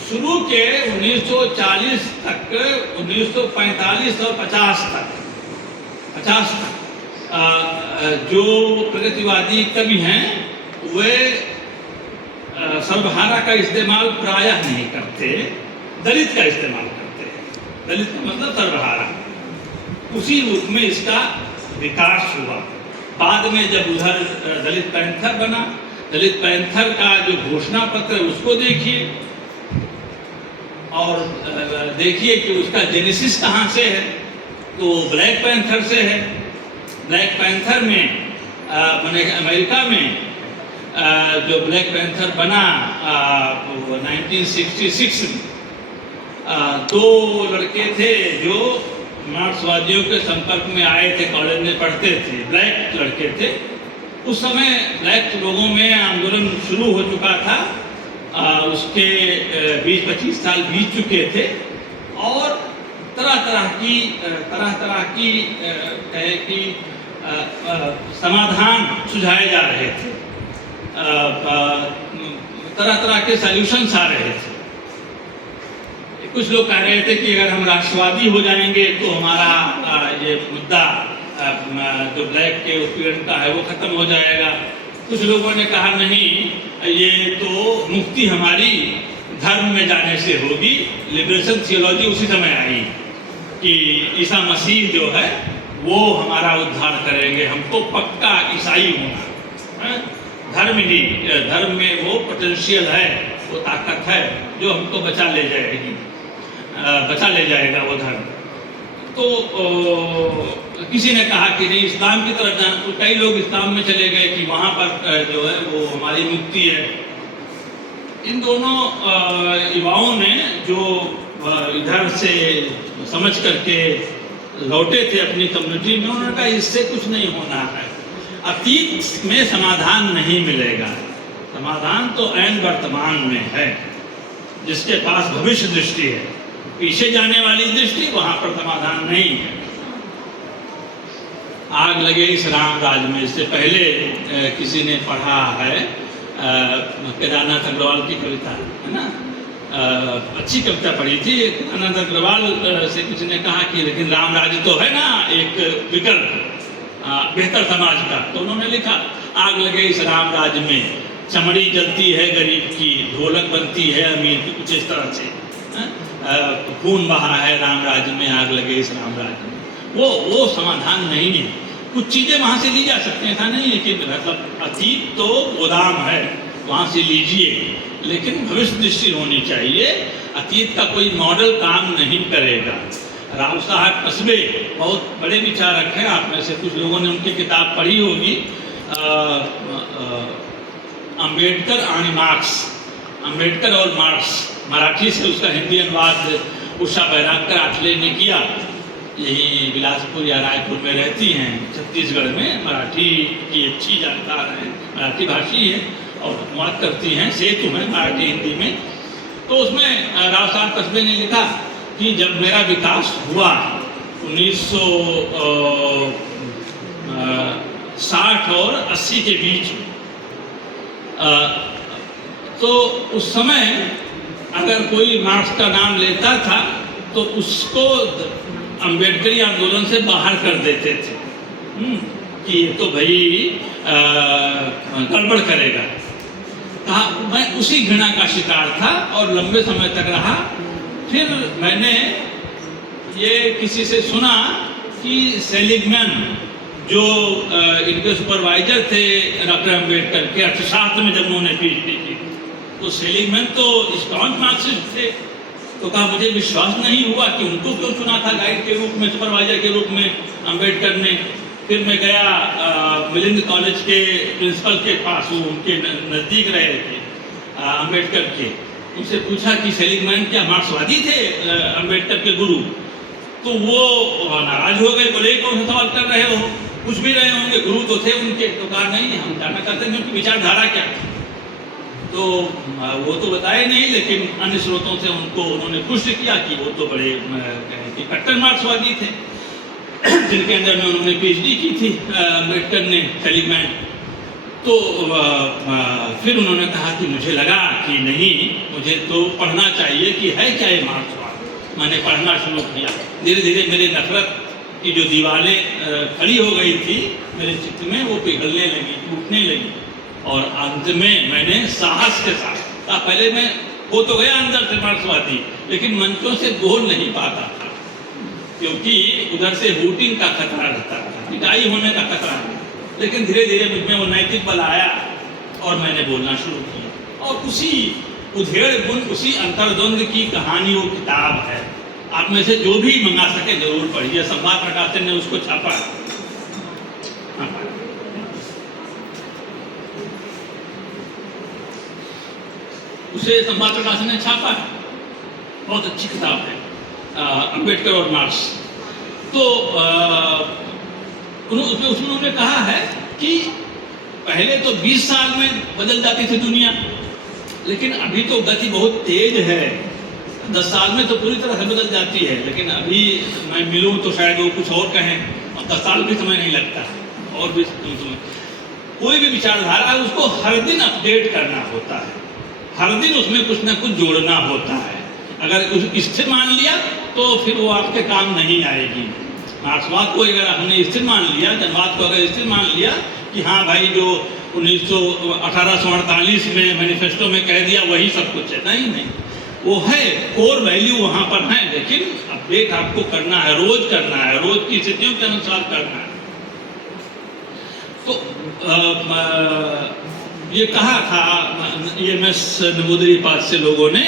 शुरू के 1940 तक, 1945 और 50 तक जो प्रगतिवादी कवि हैं, वे सर्वहारा का इस्तेमाल प्रायः नहीं करते, दलित का इस्तेमाल करते हैं। दलित का मतलब सर्वहारा। उसी रूप में इसका विकास हुआ। बाद में जब उधर दलित पैंथर बना, दलित पैंथर का जो घोषणा पत्र है उसको देखिए और देखिए कि उसका जेनेसिस कहाँ से है। तो ब्लैक पैंथर से है। ब्लैक पैंथर में मैंने अमेरिका में जो ब्लैक पैंथर बना 1966 में, दो लड़के थे जो मार्क्सवादियों के संपर्क में आए थे, कॉलेज में पढ़ते थे, ब्लैक लड़के थे। उस समय ब्लैक लोगों में आंदोलन शुरू हो चुका था, उसके 20-25 साल बीत चुके थे और तरह तरह की समाधान सुझाए जा रहे थे, तरह के सॉल्यूशंस आ रहे थे। कुछ लोग कह रहे थे कि अगर हम राष्ट्रवादी हो जाएंगे तो हमारा ये मुद्दा जो ब्लैक के उत्पीड़न का है वो खत्म हो जाएगा। कुछ लोगों ने कहा नहीं, ये तो मुक्ति हमारी धर्म में जाने से होगी। लिबरेशन थियोलॉजी उसी समय आई कि ईसा मसीह जो है वो हमारा उद्धार करेंगे, हमको पक्का ईसाई होना है। धर्म में वो पोटेंशियल है, वो ताकत है जो हमको बचा ले जाएगा वो धर्म। तो किसी ने कहा कि नहीं, इस्लाम की तरफ जाना। तो कई लोग इस्लाम में चले गए कि वहाँ पर जो है वो हमारी मुक्ति है। इन दोनों युवाओं ने जो इधर से समझ करके लौटे थे अपनी कम्युनिटी में, उन्होंने कहा इससे कुछ नहीं होना है, अतीत में समाधान नहीं मिलेगा, समाधान तो ऐन वर्तमान में है। जिसके पास भविष्य दृष्टि है, पीछे जाने वाली दृष्टि, वहां पर समाधान नहीं है। आग लगे इस राम राज में, इससे पहले किसी ने पढ़ा है केदारनाथ अग्रवाल की कविता, है ना, अच्छी कविता पढ़ी थी। केदारनाथ अग्रवाल से किसी ने कहा कि लेकिन राम राज्य तो है ना एक विकल्प बेहतर समाज का। तो उन्होंने लिखा, आग लगे इस राम राज्य में, चमड़ी जलती है गरीब की, ढोलक बनती है अमीर की, कुछ इस तरह से। खून बहा है राम राज्य में, आग लगे इस राम राज्य में। वो समाधान नहीं है। कुछ चीजें वहां से ली जा सकती हैं, ऐसा नहीं है कि मतलब अतीत तो गोदाम है, वहाँ से लीजिए, लेकिन भविष्य दृष्टि होनी चाहिए। अतीत का कोई मॉडल काम नहीं करेगा। राव साहब कस्बे बहुत बड़े विचारक हैं, आप में से कुछ लोगों ने उनकी किताब पढ़ी होगी, अम्बेडकर आणि मार्क्स, अम्बेडकर और मार्क्स, मराठी से उसका हिंदी अनुवाद उषा बैरागकर आठले ने किया। यही बिलासपुर या रायपुर में रहती हैं, छत्तीसगढ़ में, मराठी की अच्छी जानकार हैं, मराठी भाषी है और अनुवाद करती हैं, सेतु है मराठी हिंदी में। तो उसमें राव साहब कस्बे ने लिखा कि जब मेरा विकास हुआ 1960 और 80 के बीच, तो उस समय अगर कोई मार्क्स का नाम लेता था तो उसको अम्बेडकरी आंदोलन से बाहर कर देते थे कि ये तो भाई गड़बड़ करेगा। कहा मैं उसी घृणा का शिकार था और लंबे समय तक रहा। फिर मैंने ये किसी से सुना कि सेलिगमैन जो इनके सुपरवाइजर थे डॉक्टर अम्बेडकर के अर्थशास्त्र में, जब उन्होंने पीएचडी की, तो सेलिगमैन तो स्ट्रॉन्ग मार्क्सिस्ट थे। तो कहा मुझे विश्वास नहीं हुआ कि उनको क्यों चुना था गाइड के रूप में, सुपरवाइजर के रूप में अम्बेडकर ने। फिर मैं गया मिलिंद कॉलेज के प्रिंसिपल के पास, वो उनके नज़दीक रहे थे अम्बेडकर के, उनसे पूछा कि सेलिगमैन क्या मार्क्सवादी थे अम्बेडकर के गुरु? तो वो नाराज हो गए, बोले कौन सा सवाल कर रहे हो, कुछ भी रहे होंगे, गुरु तो थे उनके। तो कहा नहीं, हम जानना चाहते हैं उनकी विचारधारा क्या। तो वो तो बताए नहीं, लेकिन अन्य स्रोतों से उनको उन्होंने पुष्टि किया कि वो तो बड़े कट्टर मार्क्सवादी थे, जिनके अंदर में उन्होंने पीएचडी की थी अम्बेडकर ने, सेलिगमैन। तो फिर उन्होंने कहा कि मुझे लगा कि नहीं, मुझे तो पढ़ना चाहिए कि है क्या ये मार्क्सवाद। मैंने पढ़ना शुरू किया। धीरे धीरे मेरे नफरत की जो दीवारें खड़ी हो गई थी मेरे चित्त में, वो पिघलने लगी, टूटने लगी। और अंत में मैंने साहस के साथ, पहले मैं हो तो गया अंदर से मार्क्सवादी, लेकिन मंचों से बोल नहीं पाता था, क्योंकि उधर से वोटिंग का खतरा रहता था, पिटाई होने का खतरा। लेकिन धीरे धीरे मुझमें वो नैतिक बल आया और मैंने बोलना शुरू किया। और उसी उधेड़ बुन, उसी अंतर्द्वंद की कहानी वो किताब है। आप में से जो भी मंगा सके जरूर पढ़िए। संवाद प्रकाशन ने उसको छापा। उसे संवाद प्रकाशन ने छापा, बहुत अच्छी किताब है, अम्बेडकर और मार्क्स। तो उसमें उन्होंने कहा है कि पहले तो 20 साल में बदल जाती थी दुनिया, लेकिन अभी तो गति बहुत तेज है। 10 साल में तो पूरी तरह से बदल जाती है, लेकिन अभी मैं मिलूं तो शायद वो कुछ और कहें, और 10 साल भी समय नहीं लगता, और भी समय। कोई भी विचारधारा है उसको हर दिन अपडेट करना होता है, हर दिन उसमें कुछ ना कुछ जोड़ना होता है। अगर कुछ स्थिर मान लिया तो फिर वो आपके काम नहीं आएगी। मार्क्सवाद को अगर हमने स्थिर मान लिया, जनवाद को अगर स्थिर मान लिया कि हाँ भाई जो 1848 में मैनिफेस्टो में कह दिया वही सब कुछ है, नहीं, वो है, कोर वैल्यू वहाँ पर है, लेकिन अपडेट आपको करना है, रोज करना है, रोज की स्थितियों के अनुसार करना है। तो ये कहा था EMS नवोदय पास से लोगों ने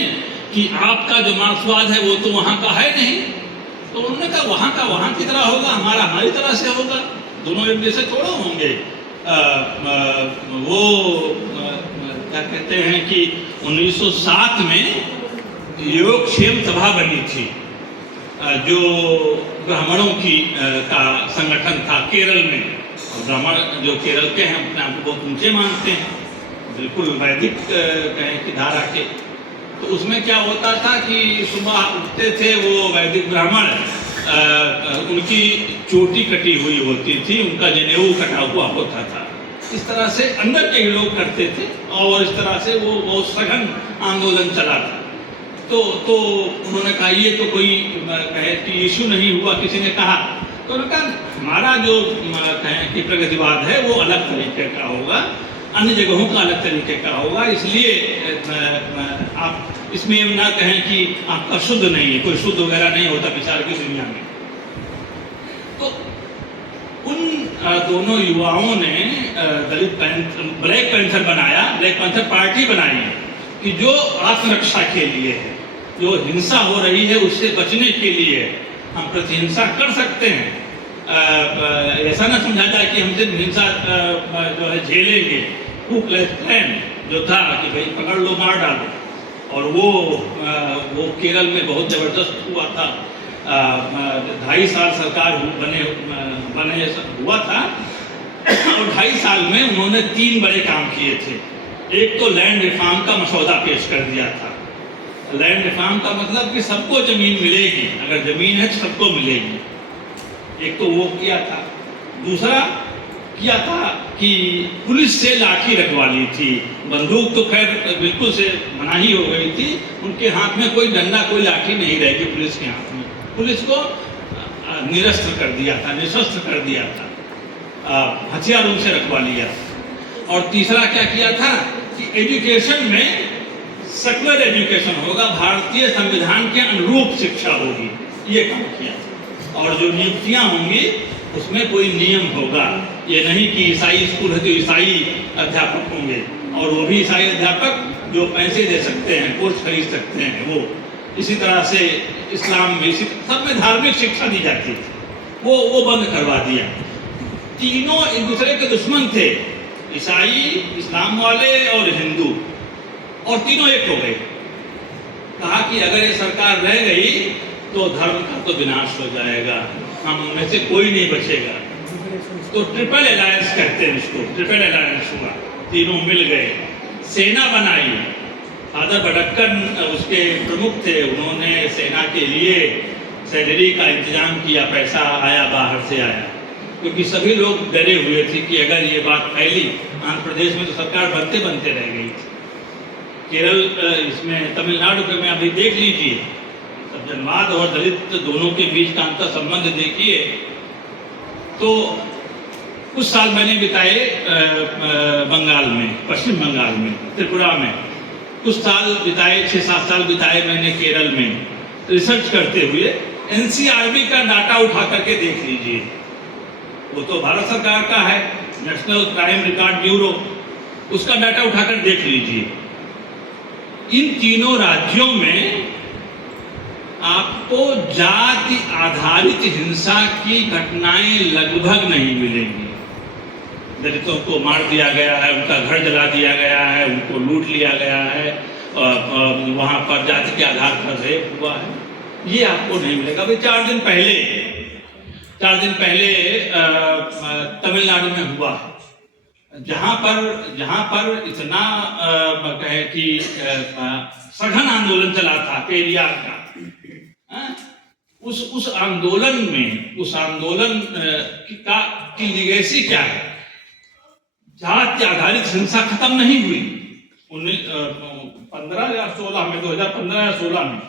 कि आपका जो मार्क्सवाद है वो तो वहाँ का है नहीं। तो उन्होंने कहा वहाँ का वहाँ की तरह होगा, हमारा हमारी तरह से होगा, दोनों एक जैसे थोड़ा होंगे। वो क्या कहते हैं कि 1907 में योगक्षेम सभा बनी थी, जो ब्राह्मणों की का संगठन था केरल में। ब्राह्मण जो केरल के हैं अपने आप को बहुत ऊंचे मानते हैं, बिल्कुल वैदिक कहें कि धारा के। तो उसमें क्या होता था कि सुबह उठते थे वो वैदिक ब्राह्मण, उनकी चोटी कटी हुई होती थी, उनका जनेऊ कटा हुआ होता था। इस तरह से अंदर के लोग करते थे और इस तरह से वो बहुत सघन आंदोलन चला था। तो उन्होंने कहा ये तो कोई कहे कि इशू नहीं हुआ, किसी ने कहा। तो उन्होंने कहा हमारा जो कहें कि प्रगतिवाद है वो अलग तरीके का होगा, अन्य जगहों का अलग तरीके का होगा, इसलिए आप इसमें ये ना कहें कि आपका शुद्ध नहीं है, कोई शुद्ध वगैरह नहीं होता विचार की दुनिया में। तो उन दोनों युवाओं ने ब्लैक पैंथर बनाया, ब्लैक पैंथर पार्टी बनाई कि जो आत्मरक्षा के लिए है, जो हिंसा हो रही है उससे बचने के लिए हम प्रतिहिंसा कर सकते हैं। ऐसा ना समझा जाए कि हम सिर्फ हिंसा जो है झेलेंगे। प्लान जो था कि भाई पकड़ लो मार डालो, और वो केरल में बहुत ज़बरदस्त हुआ था। 2.5 साल सरकार बने हुआ था और 2.5 साल में उन्होंने 3 बड़े काम किए थे। एक तो लैंड रिफॉर्म का मसौदा पेश कर दिया था। लैंड रिफॉर्म का मतलब कि सबको जमीन मिलेगी, अगर जमीन है तो सबको मिलेगी, एक तो वो किया था। दूसरा किया था कि पुलिस से लाठी रखवा ली थी, बंदूक तो खैर बिल्कुल से मनाही हो गई थी, उनके हाथ में कोई डंडा कोई लाठी नहीं रहेगी पुलिस के हाथ में। पुलिस को निरस्त्र कर दिया था, निशस्त्र कर दिया था, हथियार उनसे रखवा लिया। और तीसरा क्या किया था कि एजुकेशन में सेकुलर एजुकेशन होगा, भारतीय संविधान के अनुरूप शिक्षा होगी, ये काम किया। और जो नियुक्तियां होंगी उसमें कोई नियम होगा, ये नहीं कि ईसाई स्कूल है तो ईसाई अध्यापक होंगे, और वो भी ईसाई अध्यापक जो पैसे दे सकते हैं, कोर्स खरीद सकते हैं वो। इसी तरह से इस्लाम में सब में धार्मिक शिक्षा दी जाती थी, वो बंद करवा दिया। तीनों एक दूसरे के दुश्मन थे, ईसाई, इस्लाम वाले और हिंदू, और तीनों एक हो गए। कहा कि अगर ये सरकार रह गई तो धर्म का तो विनाश हो जाएगा, हम में से कोई नहीं बचेगा। तो ट्रिपल अलायंस कहते हैं इसको, ट्रिपल अलायंस हुआ, तीनों मिल गए, सेना बनाई। फादर बडक्कन उसके प्रमुख थे, उन्होंने सेना के लिए सैलरी का इंतजाम किया, पैसा आया बाहर से आया, क्योंकि सभी लोग डरे हुए थे कि अगर ये बात फैली आंध्र प्रदेश में तो सरकार बनते बनते रह गई थी। केरल इसमें तमिलनाडु में अभी देख लीजिए, सज्जनवाद और दलित दोनों के बीच का अंतर संबंध देखिए। तो कुछ साल मैंने बिताए बंगाल में, पश्चिम बंगाल में, त्रिपुरा में, कुछ साल बिताए, 6-7 साल बिताए मैंने केरल में रिसर्च करते हुए। एनसीआरबी का डाटा उठा करके देख लीजिए, वो तो भारत सरकार का है, नेशनल क्राइम रिकॉर्ड ब्यूरो, उसका डाटा उठाकर देख लीजिए। इन तीनों राज्यों में आपको जाति आधारित हिंसा की घटनाएं लगभग नहीं मिलेंगी। दलितों को मार दिया गया है, उनका घर जला दिया गया है, उनको लूट लिया गया है, वहाँ पर जाति के आधार पर रेप हुआ है, ये आपको नहीं मिलेगा। अभी 4 दिन पहले तमिलनाडु में हुआ, जहाँ पर इतना कहे कि सघन आंदोलन चला था पेरियार का। उस आंदोलन की लिगेसी क्या है? जाति आधारित हिंसा खत्म नहीं हुई। 2015 या 16 में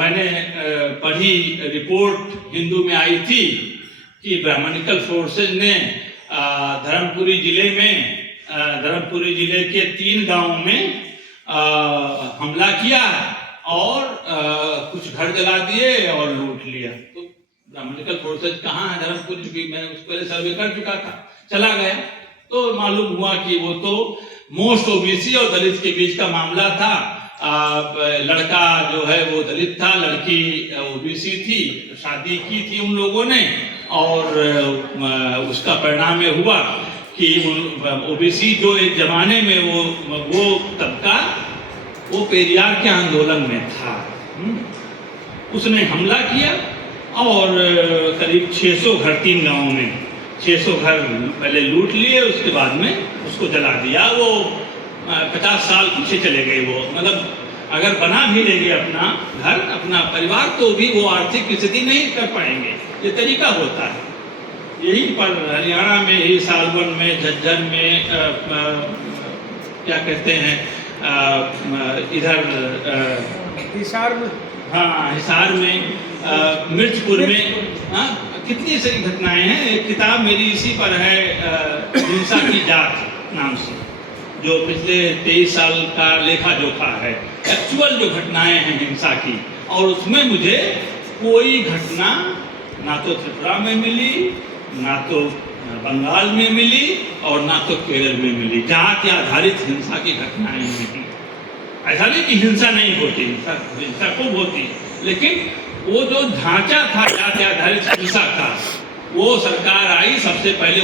मैंने पढ़ी रिपोर्ट, हिंदू में आई थी कि ब्राह्मणिकल फोर्सेज ने धर्मपुरी जिले के 3 गांवों में हमला किया और कुछ घर जला दिए और लूट लिया। तो ब्राह्मणिकल फोर्सेज कहाँ है धर्मपुर, क्योंकि मैंने उस पहले सर्वे कर चुका था, चला गया तो मालूम हुआ कि वो तो मोस्ट ओबीसी और दलित के बीच का मामला था। लड़का जो है वो दलित था, लड़की ओबीसी थी, शादी की थी उन लोगों ने, और उसका परिणाम ये हुआ कि ओबीसी जो एक जमाने में वो तबका वो पेरियार के आंदोलन में था, उसने हमला किया और करीब 600 घर 3 गांवों में 600 घर पहले लूट लिए, उसके बाद में उसको जला दिया। वो 50 साल पीछे चले गए। वो मतलब अगर बना भी लेंगे अपना घर, अपना परिवार, तो भी वो आर्थिक स्थिति नहीं कर पाएंगे। ये तरीका होता है। यही पर हरियाणा में ही सालवन में, झज्जर में, क्या कहते हैं इधर हिसार में, हाँ हिसार में, मिर्चपुर में, कितनी सारी घटनाएं हैं। एक किताब मेरी इसी पर है, हिंसा की जात नाम से, जो पिछले 23 साल का लेखा जोखा है, एक्चुअल जो घटनाएं हैं हिंसा की। और उसमें मुझे कोई घटना ना तो त्रिपुरा में मिली, ना तो बंगाल में मिली और ना तो केरल में मिली। जाति आधारित हिंसा की घटनाएं नहीं। ऐसा नहीं कि हिंसा नहीं होती, हिंसा खूब होती, लेकिन वो जो ढांचा था जाति आधारित हिंसा का, वो सरकार आई सबसे पहले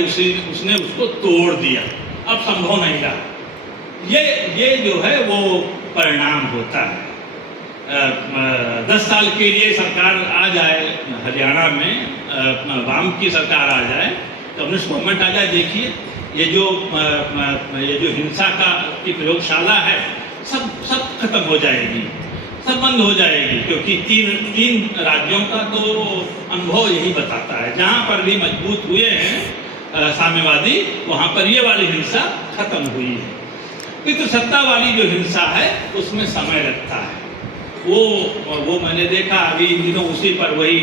उसने उसको तोड़ दिया। अब संभव नहीं रहा। ये जो है वो परिणाम होता है। 10 साल के लिए सरकार आ जाए हरियाणा में, वाम की सरकार आ जाए, कम्युनिस्ट गवर्नमेंट आ जाए, देखिए ये जो हिंसा की प्रयोगशाला है सब खत्म हो जाएगी, सब बंद हो जाएगी। क्योंकि तीन राज्यों का तो अनुभव यही बताता है, जहाँ पर भी मजबूत हुए हैं साम्यवादी, वहाँ पर ये वाली हिंसा खत्म हुई है। पितृसत्ता वाली जो हिंसा है उसमें समय लगता है। वो मैंने देखा अभी इन दिनों उसी पर वही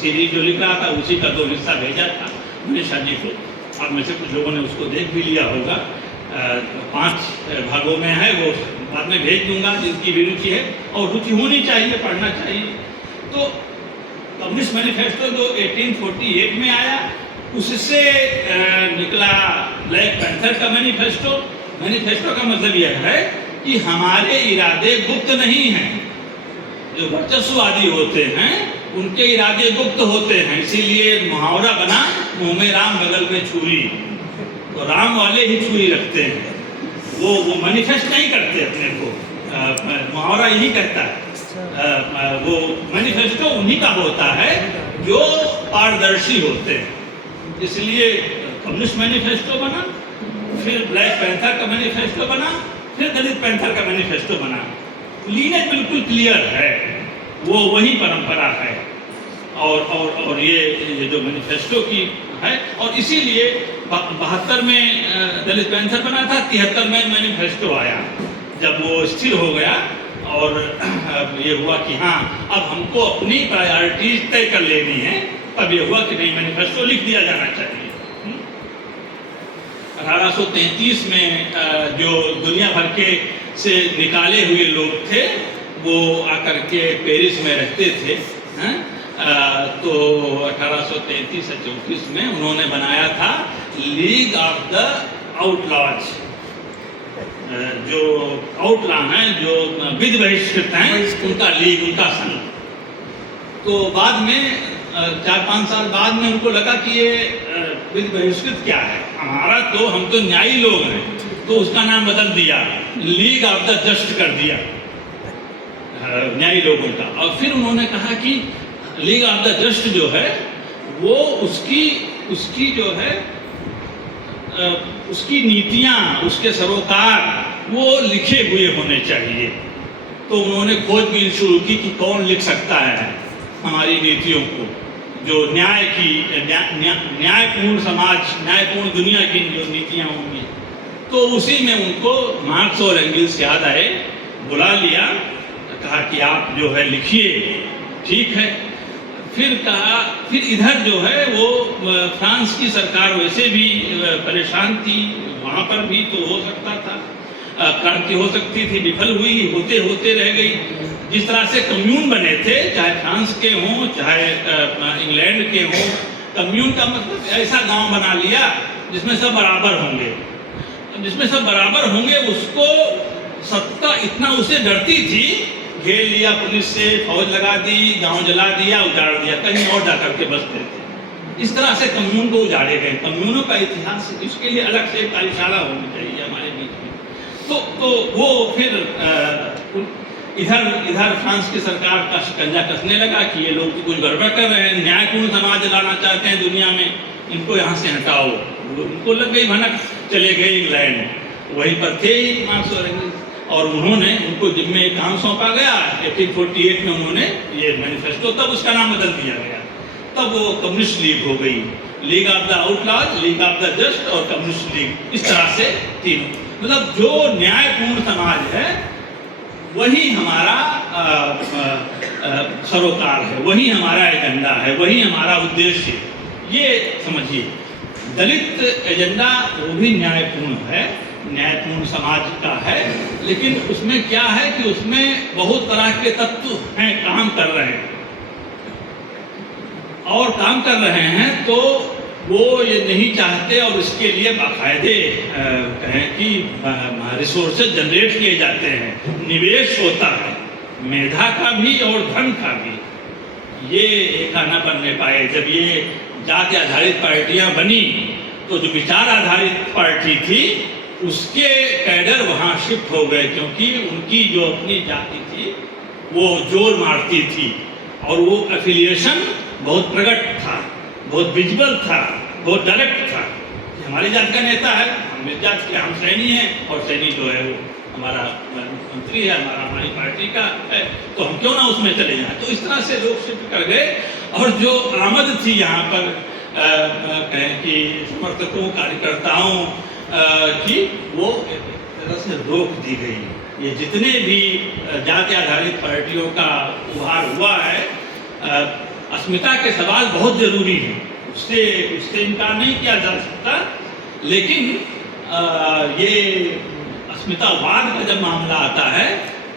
सीरीज जो लिख रहा था, उसी का 2 हिस्सा भेजा था मनीषा जी को। आप में से कुछ लोगों ने उसको देख भी लिया होगा। 5 भागों में है, वो बाद में भेज दूंगा जिनकी भी रुचि है, और रुचि होनी चाहिए, पढ़ना चाहिए। तो कम्युनिस्ट मैनिफेस्टो जो 1848 में आया, उससे निकला ब्लैक पैंथर का मैनिफेस्टो। मैनिफेस्टो का मतलब यह है कि हमारे इरादे गुप्त नहीं हैं। जो वर्चस्ववादी होते हैं उनके इरादे गुप्त होते हैं, इसीलिए मुहावरा बना, मुंह में राम बगल में छुरी। तो राम वाले ही छुरी रखते हैं, वो मैनिफेस्ट नहीं करते अपने को। मुहावरा यही कहता है। वो मैनिफेस्टो उन्हीं का होता है जो पारदर्शी होते हैं। इसलिए कम्युनिस्ट मैनिफेस्टो बना, फिर ब्लैक पैंथर का मैनिफेस्टो बना, फिर दलित पैंथर का मैनिफेस्टो बना। लीनेज बिल्कुल क्लियर है, वो वही परंपरा है। और ये जो मैनिफेस्टो की है, और इसीलिए 72 में दलित पैंथर बना था, 73 में मैनिफेस्टो आया। जब वो स्थिर हो गया और ये हुआ कि हाँ अब हमको अपनी प्रायोरिटीज तय कर लेनी है, तब ये हुआ कि नहीं, मैनिफेस्टो लिख दिया जाना चाहिए। 1833 में जो दुनिया भर के से निकाले हुए लोग थे, वो आकर के पेरिस में रहते थे। तो 1833 से 34 में उन्होंने बनाया था लीग ऑफ द आउटलॉज। जो आउटलॉ हैं, जो विधि बहिष्कृत हैं, उनका लीग, उनका संघ। तो बाद में 4-5 साल बाद में उनको लगा कि ये विधि बहिष्कृत क्या है, हमारा तो, हम तो न्यायी लोग हैं, तो उसका नाम बदल दिया, लीग ऑफ द जस्ट कर दिया, न्यायी लोगों का। और फिर उन्होंने कहा कि लीग ऑफ द जस्ट जो है वो उसकी जो है उसकी नीतियां, उसके सरोकार वो लिखे हुए होने चाहिए। तो उन्होंने खोजबीन शुरू की कि कौन लिख सकता है हमारी नीतियों को, जो न्यायपूर्ण समाज, न्यायपूर्ण दुनिया की जो नीतियां होंगी। तो उसी में उनको मार्क्स और एंगल्स याद आए, बुला लिया, कहा कि आप जो है लिखिए, ठीक है। फिर इधर जो है वो फ्रांस की सरकार वैसे भी परेशान थी, वहाँ पर भी तो हो सकता था क्रांति हो सकती थी, विफल हुई, होते होते रह गई। जिस तरह से कम्यून बने थे, चाहे फ्रांस के हों चाहे इंग्लैंड के हों, कम्यून का मतलब ऐसा गांव बना लिया जिसमें सब बराबर होंगे। जिसमें सब बराबर होंगे, उसको सत्ता इतना उसे डरती थी, घेर लिया पुलिस से, फौज लगा दी, गांव जला दिया, उजाड़ दिया, कहीं और जाकर के बसते थे। इस तरह से कम्यून को उजाड़े गए। कम्यूनों का इतिहास, इसके लिए अलग से कार्यशाला होनी चाहिए हमारे बीच में। तो वो फिर इधर फ्रांस की सरकार का शिकंजा कसने लगा कि ये लोग कुछ गड़बड़ कर रहे हैं, न्यायपूर्ण समाज लाना चाहते हैं दुनिया में, इनको यहाँ से हटाओ। उनको लग गई भनक, चले गए इंग्लैंड, वहीं पर थे मार्क्स और एंगल्स, और उन्होंने, उनको जिम्मे एक काम सौंपा गया। 1848 में उन्होंने ये मैनिफेस्टो, तब उसका नाम बदल दिया गया, तब वो कम्युनिस्ट लीग हो गई। League of the outlaws, league of the just और कम्युनिस्ट लीग, इस तरह से तीनों। मतलब जो न्यायपूर्ण समाज है वही हमारा सरोकार है, वही हमारा एजेंडा है, वही हमारा उद्देश्य है। ये समझिए, दलित एजेंडा वो भी न्यायपूर्ण है, न्यायपूर्ण समाज का है, लेकिन उसमें क्या है कि उसमें बहुत तरह के तत्व हैं, काम कर रहे हैं, और काम कर रहे हैं। तो वो ये नहीं चाहते और इसके लिए बाकायदे कहें कि रिसोर्सेज जनरेट किए जाते हैं, निवेश होता है मेधा का भी और धन का भी। ये एक न बनने पाए। जब ये जाति आधारित पार्टियां बनी तो जो विचार आधारित पार्टी थी उसके कैडर वहाँ शिफ्ट हो गए, क्योंकि उनकी जो अपनी जाति थी वो जोर मारती थी और वो एफिलिएशन बहुत प्रकट था, बहुत विजिबल था, बहुत डायरेक्ट था। हमारी जात का नेता है, हम इस जात के हम सैनी हैं और सैनी जो है वो हमारा मुख्यमंत्री है, हमारी पार्टी का है, तो हम क्यों ना उसमें चले जाएं। तो इस तरह से लोग शिफ्ट कर गए और जो आमद थी यहाँ पर कहें कि समर्थकों कार्यकर्ताओं की वो एक तरह से रोक दी गई। ये जितने भी जाति आधारित पार्टियों का उभार हुआ है, अस्मिता के सवाल बहुत जरूरी है, उससे इनकार नहीं किया जा सकता, लेकिन ये अस्मितावाद का जब मामला आता है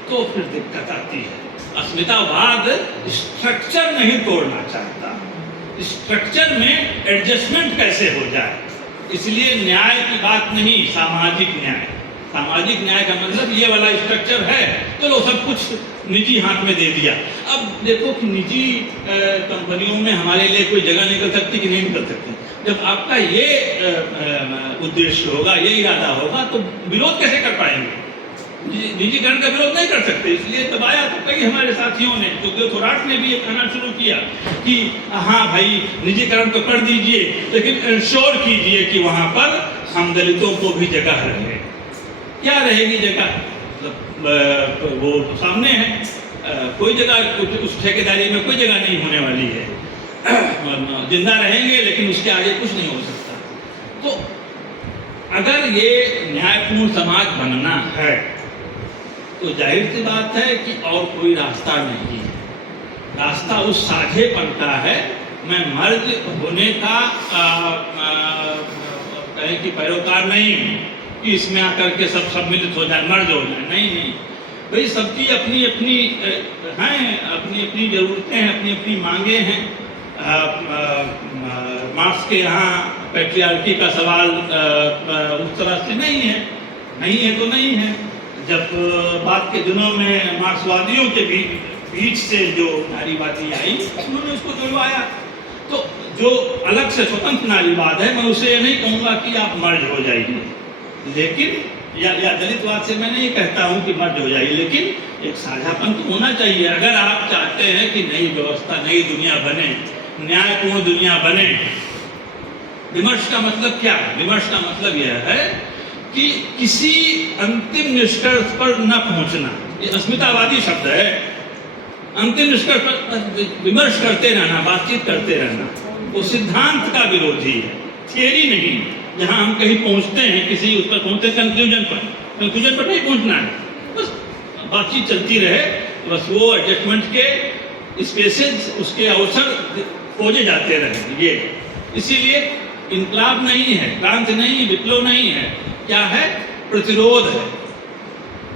तो फिर दिक्कत आती है। अस्मितावाद स्ट्रक्चर नहीं तोड़ना चाहता, स्ट्रक्चर में एडजस्टमेंट कैसे हो जाए, इसलिए न्याय की बात नहीं, सामाजिक न्याय। सामाजिक न्याय का मतलब ये वाला स्ट्रक्चर है, चलो सब कुछ निजी हाथ में दे दिया। अब देखो कि निजी कंपनियों में हमारे लिए कोई जगह निकल सकती कि नहीं निकल सकती। जब आपका ये उद्देश्य होगा, ये इरादा होगा, तो विरोध कैसे कर पाएंगे? निजीकरण का विरोध नहीं कर सकते, इसलिए दबाया तो कई हमारे साथियों ने, तो थोराट ने भी ये कहना शुरू किया कि हाँ भाई निजीकरण तो कर दीजिए, लेकिन इंश्योर कीजिए कि वहाँ पर हम दलितों को भी जगह रहे। क्या रहेगी जगह? मतलब वो तो सामने है, कोई जगह उस ठेकेदारी में कोई जगह नहीं होने वाली है, जिंदा रहेंगे लेकिन उसके आगे कुछ नहीं हो सकता। तो अगर ये न्यायपूर्ण समाज बनना है तो जाहिर सी बात है कि और कोई रास्ता नहीं है। रास्ता उस साझेपन का है, मैं मर्ज होने का कहें कि पैरोकार नहीं हूँ कि इसमें आकर के सब सम्मिलित हो जाए, मर्ज हो जाए, नहीं भाई, सबकी अपनी अपनी हैं, अपनी अपनी ज़रूरतें हैं, अपनी अपनी मांगे हैं। मार्क्स के यहाँ पैट्रियार्की का सवाल उस तरह से नहीं है तो नहीं है। जब बाद के दिनों में मार्क्सवादियों के बीच से जो नारीवादी आई, उन्होंने उसको जुड़वाया। तो जो अलग से स्वतंत्र नारीवाद है, मैं उसे नहीं कहूँगा कि आप मर्ज हो जाइए, लेकिन या दलितवाद से मैं नहीं कहता हूँ कि मर्ज हो जाइए, लेकिन एक साझापन तो होना चाहिए। अगर आप चाहते हैं कि नई व्यवस्था, नई दुनिया बने, न्यायपूर्ण दुनिया बने, विमर्श का मतलब क्या है? विमर्श का मतलब यह है कि किसी अंतिम निष्कर्ष पर न पहुंचना। ये अस्मितावादी शब्द है। अंतिम निष्कर्ष पर विमर्श करते रहना, बातचीत करते रहना, वो सिद्धांत का विरोधी है, थियरी नहीं। जहां हम कहीं पहुंचते हैं, किसी उस पर पहुंचते हैं, कंक्लूजन पर नहीं पहुंचना है, बस बातचीत चलती रहे, बस वो एडजस्टमेंट के स्पेसेस, उसके अवसर खोजे जाते रहे। ये इसीलिए इनकलाब नहीं है, क्रांति नहीं, विप्लव नहीं है, क्या है? प्रतिरोध है।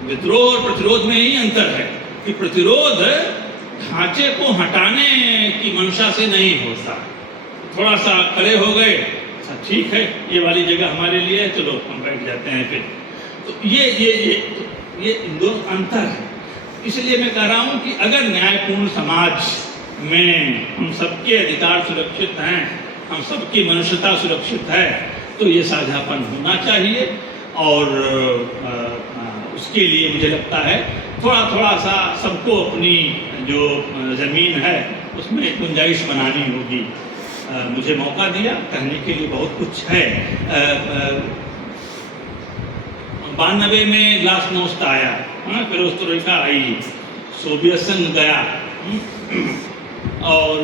विद्रोह और प्रतिरोध में ही अंतर है कि प्रतिरोध ढांचे को हटाने की मंशा से नहीं होता। थोड़ा सा खड़े हो गए, ठीक है ये वाली जगह हमारे लिए है, चलो हम बैठ जाते हैं फिर। तो ये दोनों अंतर है। इसलिए मैं कह रहा हूँ कि अगर न्यायपूर्ण समाज में हम सबके अधिकार सुरक्षित हैं, हम सबकी मनुष्यता सुरक्षित है, तो ये साझापन होना चाहिए। और उसके लिए मुझे लगता है थोड़ा सा सबको अपनी जो ज़मीन है उसमें गुंजाइश बनानी होगी। मुझे मौका दिया, कहने के लिए बहुत कुछ है। 92 में ग्लासनोस्ट आया, पेरोस्ट्रोइका आई, सोवियत संघ गया, और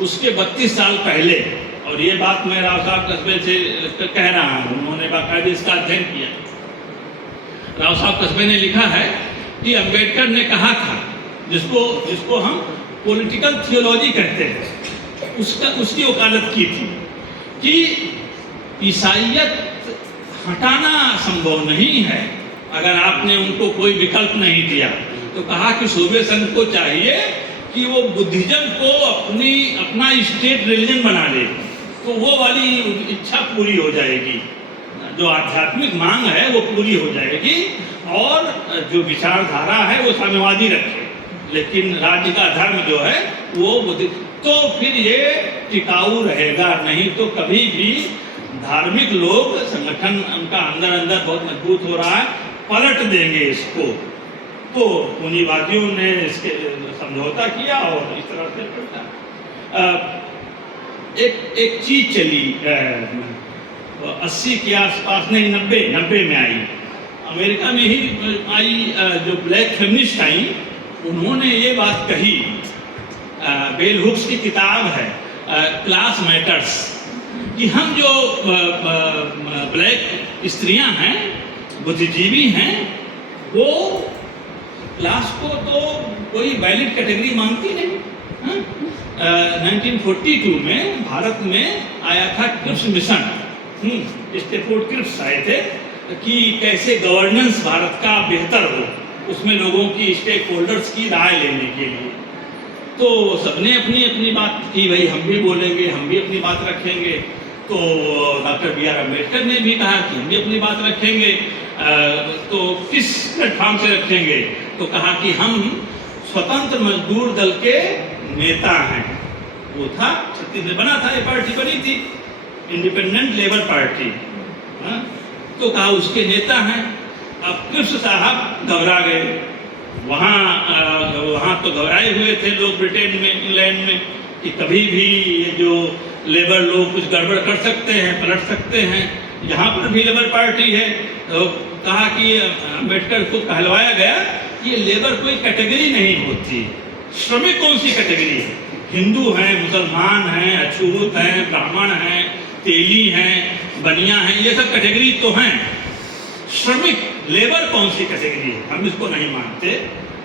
उसके 32 साल पहले, और ये बात मैं राव साहब कस्बे से कह रहा हूँ, उन्होंने बाकायदे इसका अध्ययन किया। राव साहब कस्बे ने लिखा है कि अम्बेडकर ने कहा था, जिसको हम पॉलिटिकल थियोलॉजी कहते हैं, उसकी वकालत की थी कि ईसाइयत हटाना संभव नहीं है अगर आपने उनको कोई विकल्प नहीं दिया। तो कहा कि सोवियत संघ को चाहिए कि वो बुद्धिज्म को अपना स्टेट रिलीजन बना ले। तो वो वाली इच्छा पूरी हो जाएगी, जो आध्यात्मिक मांग है वो पूरी हो जाएगी, और जो विचारधारा है वो साम्यवादी रखे, लेकिन राज्य का धर्म जो है वो बुद्धिस्ट, तो फिर ये टिकाऊ रहेगा। नहीं तो कभी भी धार्मिक लोग, संगठन उनका अंदर अंदर बहुत मजबूत हो रहा है, पलट देंगे इसको। तो पूंजीवादियों ने इसके समझौता किया और इस तरह से पलटा। एक चीज चली 80 के आसपास, नहीं 90 में आई, अमेरिका में ही आई, जो ब्लैक फेमिनिस्ट आई, उन्होंने ये बात कही, बेल हुक्स की किताब है क्लास मैटर्स, कि हम जो ब्लैक स्त्रियां हैं, बुद्धिजीवी हैं, वो क्लास को तो कोई वैलिड कैटेगरी मानती नहीं। 1942 में भारत में आया था क्रिप्स मिशन, स्टेफोर्ड क्रिप्स आए थे कि कैसे गवर्नेंस भारत का बेहतर हो, उसमें लोगों की स्टेक होल्डर्स की राय लेने के लिए। तो सबने अपनी अपनी बात की, भाई हम भी बोलेंगे, हम भी अपनी बात रखेंगे। तो डॉक्टर B.R. अम्बेडकर ने भी कहा कि हम भी अपनी बात रखेंगे। तो किस प्लेटफॉर्म से रखेंगे? तो कहा कि हम स्वतंत्र मजदूर दल के नेता हैं। वो था, छत्तीसगढ़ में बना था, ये पार्टी बनी थी, इंडिपेंडेंट लेबर पार्टी। तो कहा उसके नेता हैं। अब कृष्ण साहब घबरा गए, वहाँ तो घबराए हुए थे लोग ब्रिटेन में, इंग्लैंड में, कि कभी भी ये जो लेबर लोग कुछ गड़बड़ कर सकते हैं, पलट सकते हैं, यहाँ पर भी लेबर पार्टी है। तो कहा कि अम्बेडकर को कहलवाया गया कि ये लेबर कोई कैटेगरी नहीं होती। श्रमिक कौन सी कैटेगरी है? हिंदू हैं, मुसलमान हैं, अछूत हैं, ब्राह्मण हैं, तेली हैं, बनिया हैं, ये सब कैटेगरी तो हैं। श्रमिक लेबर कौन सी कैटेगरी है? हम इसको नहीं मानते,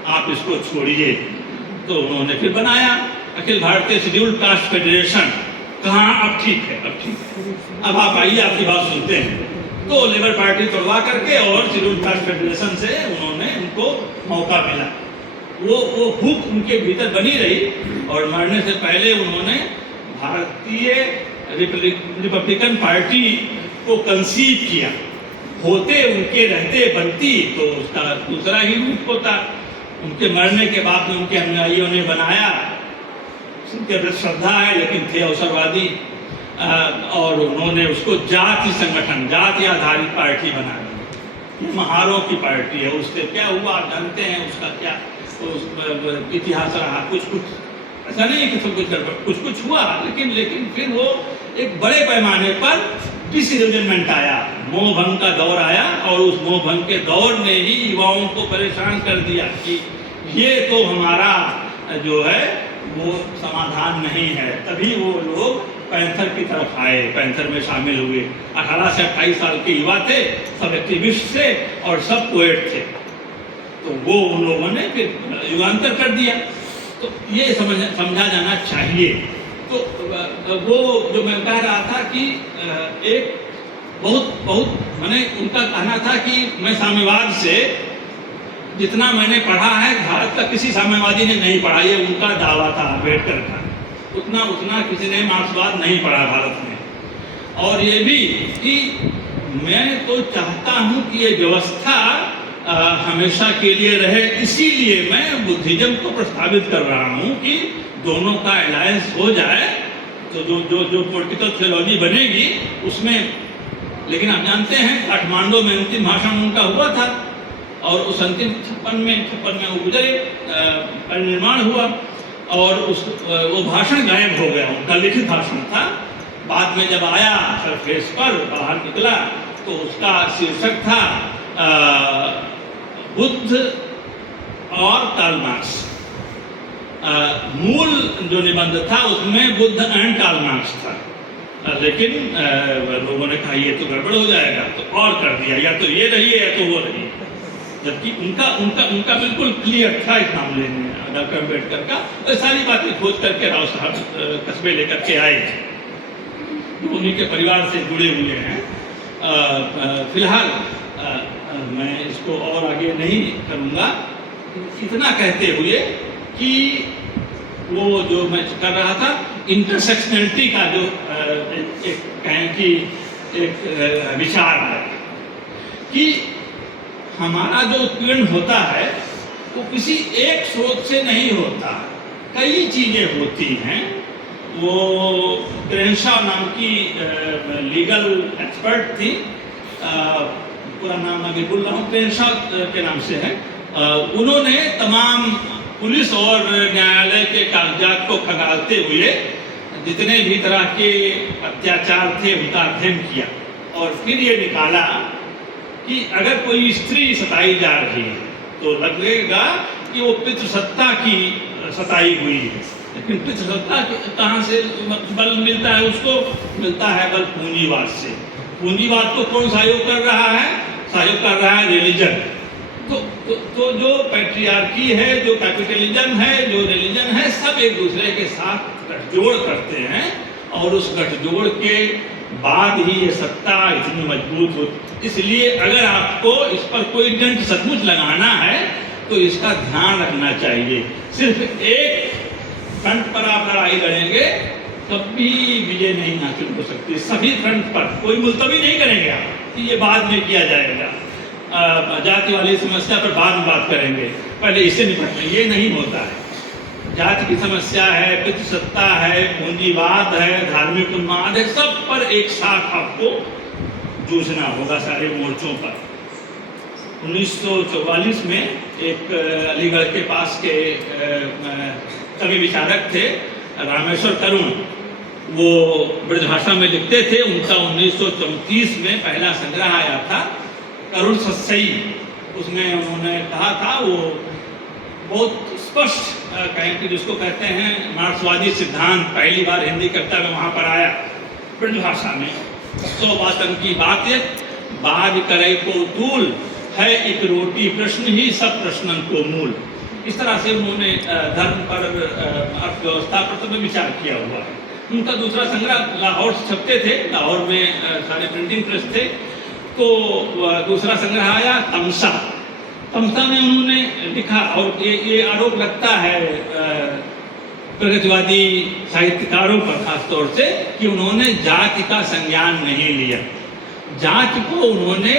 आप इसको छोड़िए। तो उन्होंने फिर बनाया Akhil Bharatiya scheduled caste federation. कहा अब ठीक है, अब ठीक है, अब आप आइए, आपकी बात सुनते हैं। तो लेबर पार्टी तोड़वा करके और शेड्यूल्ड कास्ट फेडरेशन से उन्होंने उनको मौका मिला। वो भूख उनके भीतर बनी रही, और मरने से पहले उन्होंने भारतीय रिपब्लिकन पार्टी को कंसीव किया। होते उनके रहते बनती तो उसका दूसरा ही रूप होता। उनके मरने के बाद में उनके अनुयायियों ने बनाया, उनके प्रति श्रद्धा है, लेकिन थे अवसरवादी, और उन्होंने उसको जाति संगठन, जाति आधारित पार्टी बना दी। ये महारों की पार्टी है। उससे क्या हुआ आप जानते हैं, उसका क्या तो इतिहास रहा। कुछ ऐसा नहीं कि सब कुछ हुआ, लेकिन फिर वो एक बड़े पैमाने पर डिसइल्यूजनमेंट आया, मोह भंग का दौर आया, और उस मोह भंग के दौर ने ही युवाओं को परेशान कर दिया कि ये तो हमारा जो है वो समाधान नहीं है। तभी वो लोग पैंथर की तरफ आए, पैंथर में शामिल हुए। 18 से 28 साल के युवा थे, सब एक्टिविस्ट थे और सब पोएट थे। तो वो उन लोगों ने फिर युगांतर कर दिया। तो ये समझा जाना चाहिए। तो वो जो मैं कह रहा था कि एक बहुत मैंने उनका कहना था कि मैं साम्यवाद से जितना मैंने पढ़ा है, भारत का किसी साम्यवादी ने नहीं पढ़ा, ये उनका दावा था अम्बेडकर का। उतना किसी ने मार्क्सवाद नहीं पढ़ा भारत में। और ये भी कि मैं तो चाहता हूँ कि ये व्यवस्था हमेशा के लिए रहे, इसीलिए मैं बुद्धिज्म को प्रस्तावित कर रहा हूँ कि दोनों का अलायंस हो जाए। तो जो पॉलिटिकल थियोलॉजी बनेगी उसमें, लेकिन आप जानते हैं काठमांडू में अंतिम भाषण उनका हुआ था, और उस अंतिम 56 में वो गुजरे, परिनिर्माण हुआ, और वो भाषण गायब हो गया। उनका लिखित भाषण था, बाद में जब आया सरफेस पर बाहर निकला तो उसका शीर्षक था बुद्ध और कार्ल मार्क्स। मूल जो निबंध था उसमें बुद्ध एंड कार्ल मार्क्स था, लेकिन लोगों ने कहा ये तो गड़बड़ हो जाएगा, तो और कर दिया, या तो ये रही है या तो वो रही। जबकि उनका बिल्कुल क्लियर था इस मामले में, डॉक्टर अम्बेडकर का। सारी बातें खोज करके राव साहब कस्बे लेकर के आए थे, उन्हीं के परिवार से जुड़े हुए हैं। फिलहाल मैं इसको और आगे नहीं करूँगा, इतना कहते हुए कि वो जो मैं कर रहा था इंटरसेक्शनलिटी का जो एक कहें कि एक विचार है कि हमारा जो उत्पीड़न होता है वो किसी एक स्रोत से नहीं होता, कई चीज़ें होती हैं। वो क्रेनशॉ नाम की लीगल एक्सपर्ट थी, पूरा नाम अभी भूल रहा हूँ, क्रेनशॉ के नाम से है। उन्होंने तमाम पुलिस और न्यायालय के कागजात को खंगालते हुए जितने भी तरह के अत्याचार थे उनका अध्ययन किया और फिर ये निकाला कि अगर कोई स्त्री सताई जा रही है तो लगेगा कि वो पितृसत्ता की सताई हुई है, लेकिन पितृसत्ता कहाँ से बल मिलता है उसको? मिलता है बल पूंजीवाद से। पूंजीवाद को कौन सहयोग कर रहा है? सहयोग कर रहा है रिलीजन। तो जो पैट्रियार्की है, जो कैपिटलिज्म है, जो रिलीजन है, सब एक दूसरे के साथ गठजोड़ करते हैं और उस गठजोड़ के बाद ही ये सत्ता इतनी मजबूत होती। इसलिए अगर आपको इस पर कोई डंट सचमुच लगाना है तो इसका ध्यान रखना चाहिए। सिर्फ एक फ्रंट पर आप लड़ाई लड़ेंगे कभी विजय नहीं हासिल हो सकती। सभी फ्रंट पर कोई मुलतवी नहीं करेंगे आप कि ये बाद में किया जाएगा, जाति वाली समस्या पर बाद में बात करेंगे, पहले इससे निपटना, ये नहीं होता है। जाति की समस्या है, पितृसत्ता है, पूंजीवाद है, धार्मिक उन्माद है, सब पर एक साथ आपको जूझना होगा सारे मोर्चों पर। 1944 में एक अलीगढ़ के पास के कवि विचारक थे रामेश्वर तरुण, वो ब्रजभाषा में लिखते थे। उनका 1934 में पहला संग्रह आया था करुण सत्सई। उसमें उन्होंने कहा था, वो बहुत स्पष्ट कहें कि जिसको कहते हैं मार्क्सवादी सिद्धांत पहली बार हिंदी कविता में वहाँ पर आया ब्रजभाषा में। तो बातन की बात है, बाज करे को तूल है एक रोटी प्रश्न ही सब प्रश्नन को मूल। इस तरह से उन्होंने धर्म पर, अर्थव्यवस्था पर सब विचार किया हुआ है। उनका दूसरा संग्रह लाहौर से छपते थे, लाहौर में सारे प्रिंटिंग प्रेस थे। तो दूसरा संग्रह आया तमसा। तमसा में उन्होंने लिखा, और ये आरोप लगता है प्रगतिवादी साहित्यकारों पर खास तौर से, कि उन्होंने जाति का संज्ञान नहीं लिया। जाति को उन्होंने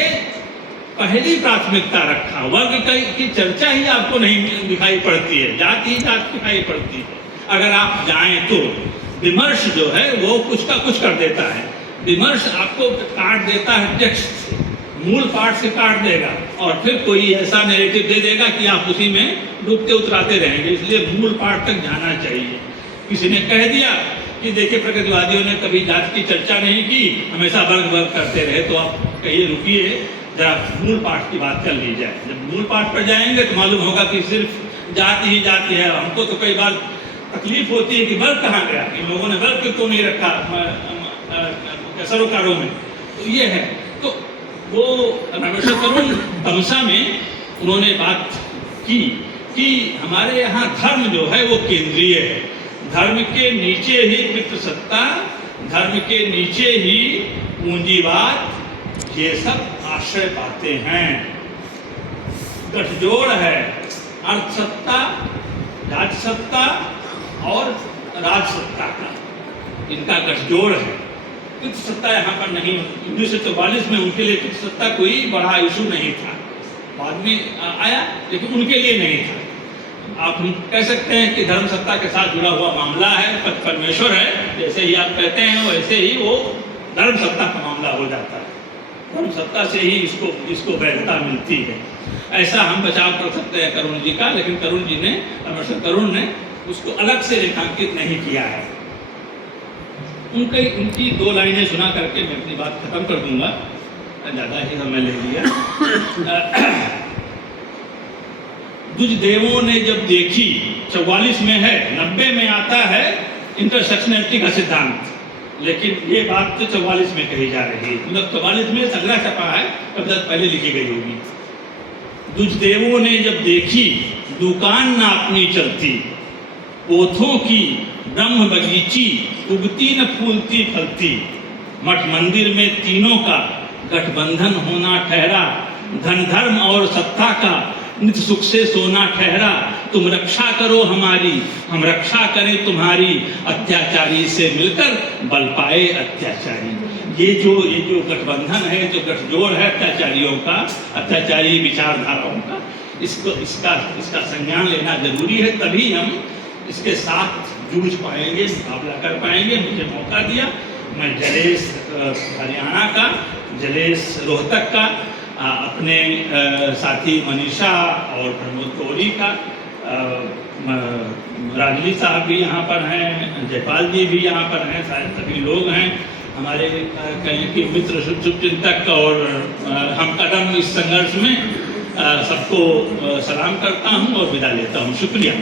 पहली प्राथमिकता रखा। वर्ग की चर्चा ही आपको नहीं दिखाई पड़ती है, जाति ही जाति दिखाई पड़ती है। अगर आप जाएं तो विमर्श जो है वो कुछ का कुछ कर देता है। विमर्श आपको काट देता है, टेक्स्ट से, मूल पाठ से काट देगा और फिर कोई ऐसा नैरेटिव दे देगा कि आप उसी में डूबते उतराते रहेंगे। इसलिए मूल पाठ तक जाना चाहिए। किसी ने कह दिया कि देखिए प्रगतिवादियों ने कभी जाति की चर्चा नहीं की, हमेशा वर्ग वर्ग करते रहे, तो आप कहिए रुकिए, जरा मूल पाठ की बात कर ली जाए। जब मूल पाठ पर जाएंगे तो मालूम होगा कि सिर्फ जाति ही जाति है। हमको तो कई बार तकलीफ होती है कि वर्ग कहाँ गया, इन लोगों ने वर्ग क्यों नहीं रखा सरोकारों में। तो ये है। तो वो रामेश्वर तरुण तमसा में उन्होंने बात की कि हमारे यहाँ धर्म जो है वो केंद्रीय है। धर्म के नीचे ही पितृसत्ता, धर्म के नीचे ही पूंजीवाद, ये सब आश्रय पाते हैं। गठजोड़ है अर्थसत्ता, जातिसत्ता और राजसत्ता का, इनका गठजोड़ है। पितृसत्ता यहाँ पर नहीं। 1944 में उनके लिए पितृसत्ता कोई बड़ा इशू नहीं था, बाद में आया, लेकिन उनके लिए नहीं था। आप कह सकते हैं कि धर्म सत्ता के साथ जुड़ा हुआ मामला है, पद परमेश्वर है, जैसे ही आप कहते हैं वैसे ही वो धर्म सत्ता का मामला हो जाता है। धर्म सत्ता से ही इसको वैधता मिलती है। ऐसा हम बचाव कर सकते हैं करुण जी का, लेकिन करुण जी ने, रामेश्वर तरुण ने उसको अलग से रेखांकित नहीं किया है। उनकी 2 लाइनें सुना करके मैं अपनी बात खत्म कर दूंगा, ज़्यादा ही समय ले लिया। दुज देवों ने जब देखी, 44 में है, 90 में आता है इंटरसेक्शनलिटी का सिद्धांत, लेकिन ये बात तो 44 में कही जा रही है। मतलब 44 में संग्रह छपा है, तब तक पहले लिखी गई होगी। दुज देवों ने जब देखी दुकान ना अपनी चलती, ओथों की ब्रह्म बगीची उगती न फूलती फलती, मठ मंदिर में तीनों का गठबंधन होना ठहरा, धन धर्म और सत्ता का नित सुख से सोना ठहरा, तुम रक्षा करो हमारी, हम रक्षा करें तुम्हारी, अत्याचारी से मिलकर बल पाए अत्याचारी। ये जो गठबंधन है, जो गठजोड़ है अत्याचारियों का, अत्याचारी विचारधाराओं का, इसका संज्ञान लेना जरूरी है, तभी हम इसके साथ जूझ पाएंगे, मुकाबला कर पाएंगे। मुझे मौका दिया, मैं जलेश हरियाणा का, जलेश रोहतक का, अपने साथी मनीषा और प्रमोद कोहली का, राजवी साहब भी यहाँ पर हैं, जयपाल जी भी यहाँ पर हैं, शायद सभी लोग हैं हमारे कहीं के मित्र, शुभचिंतक और हम कदम इस संघर्ष में। सबको सलाम करता हूँ और विदा लेता हूँ। शुक्रिया।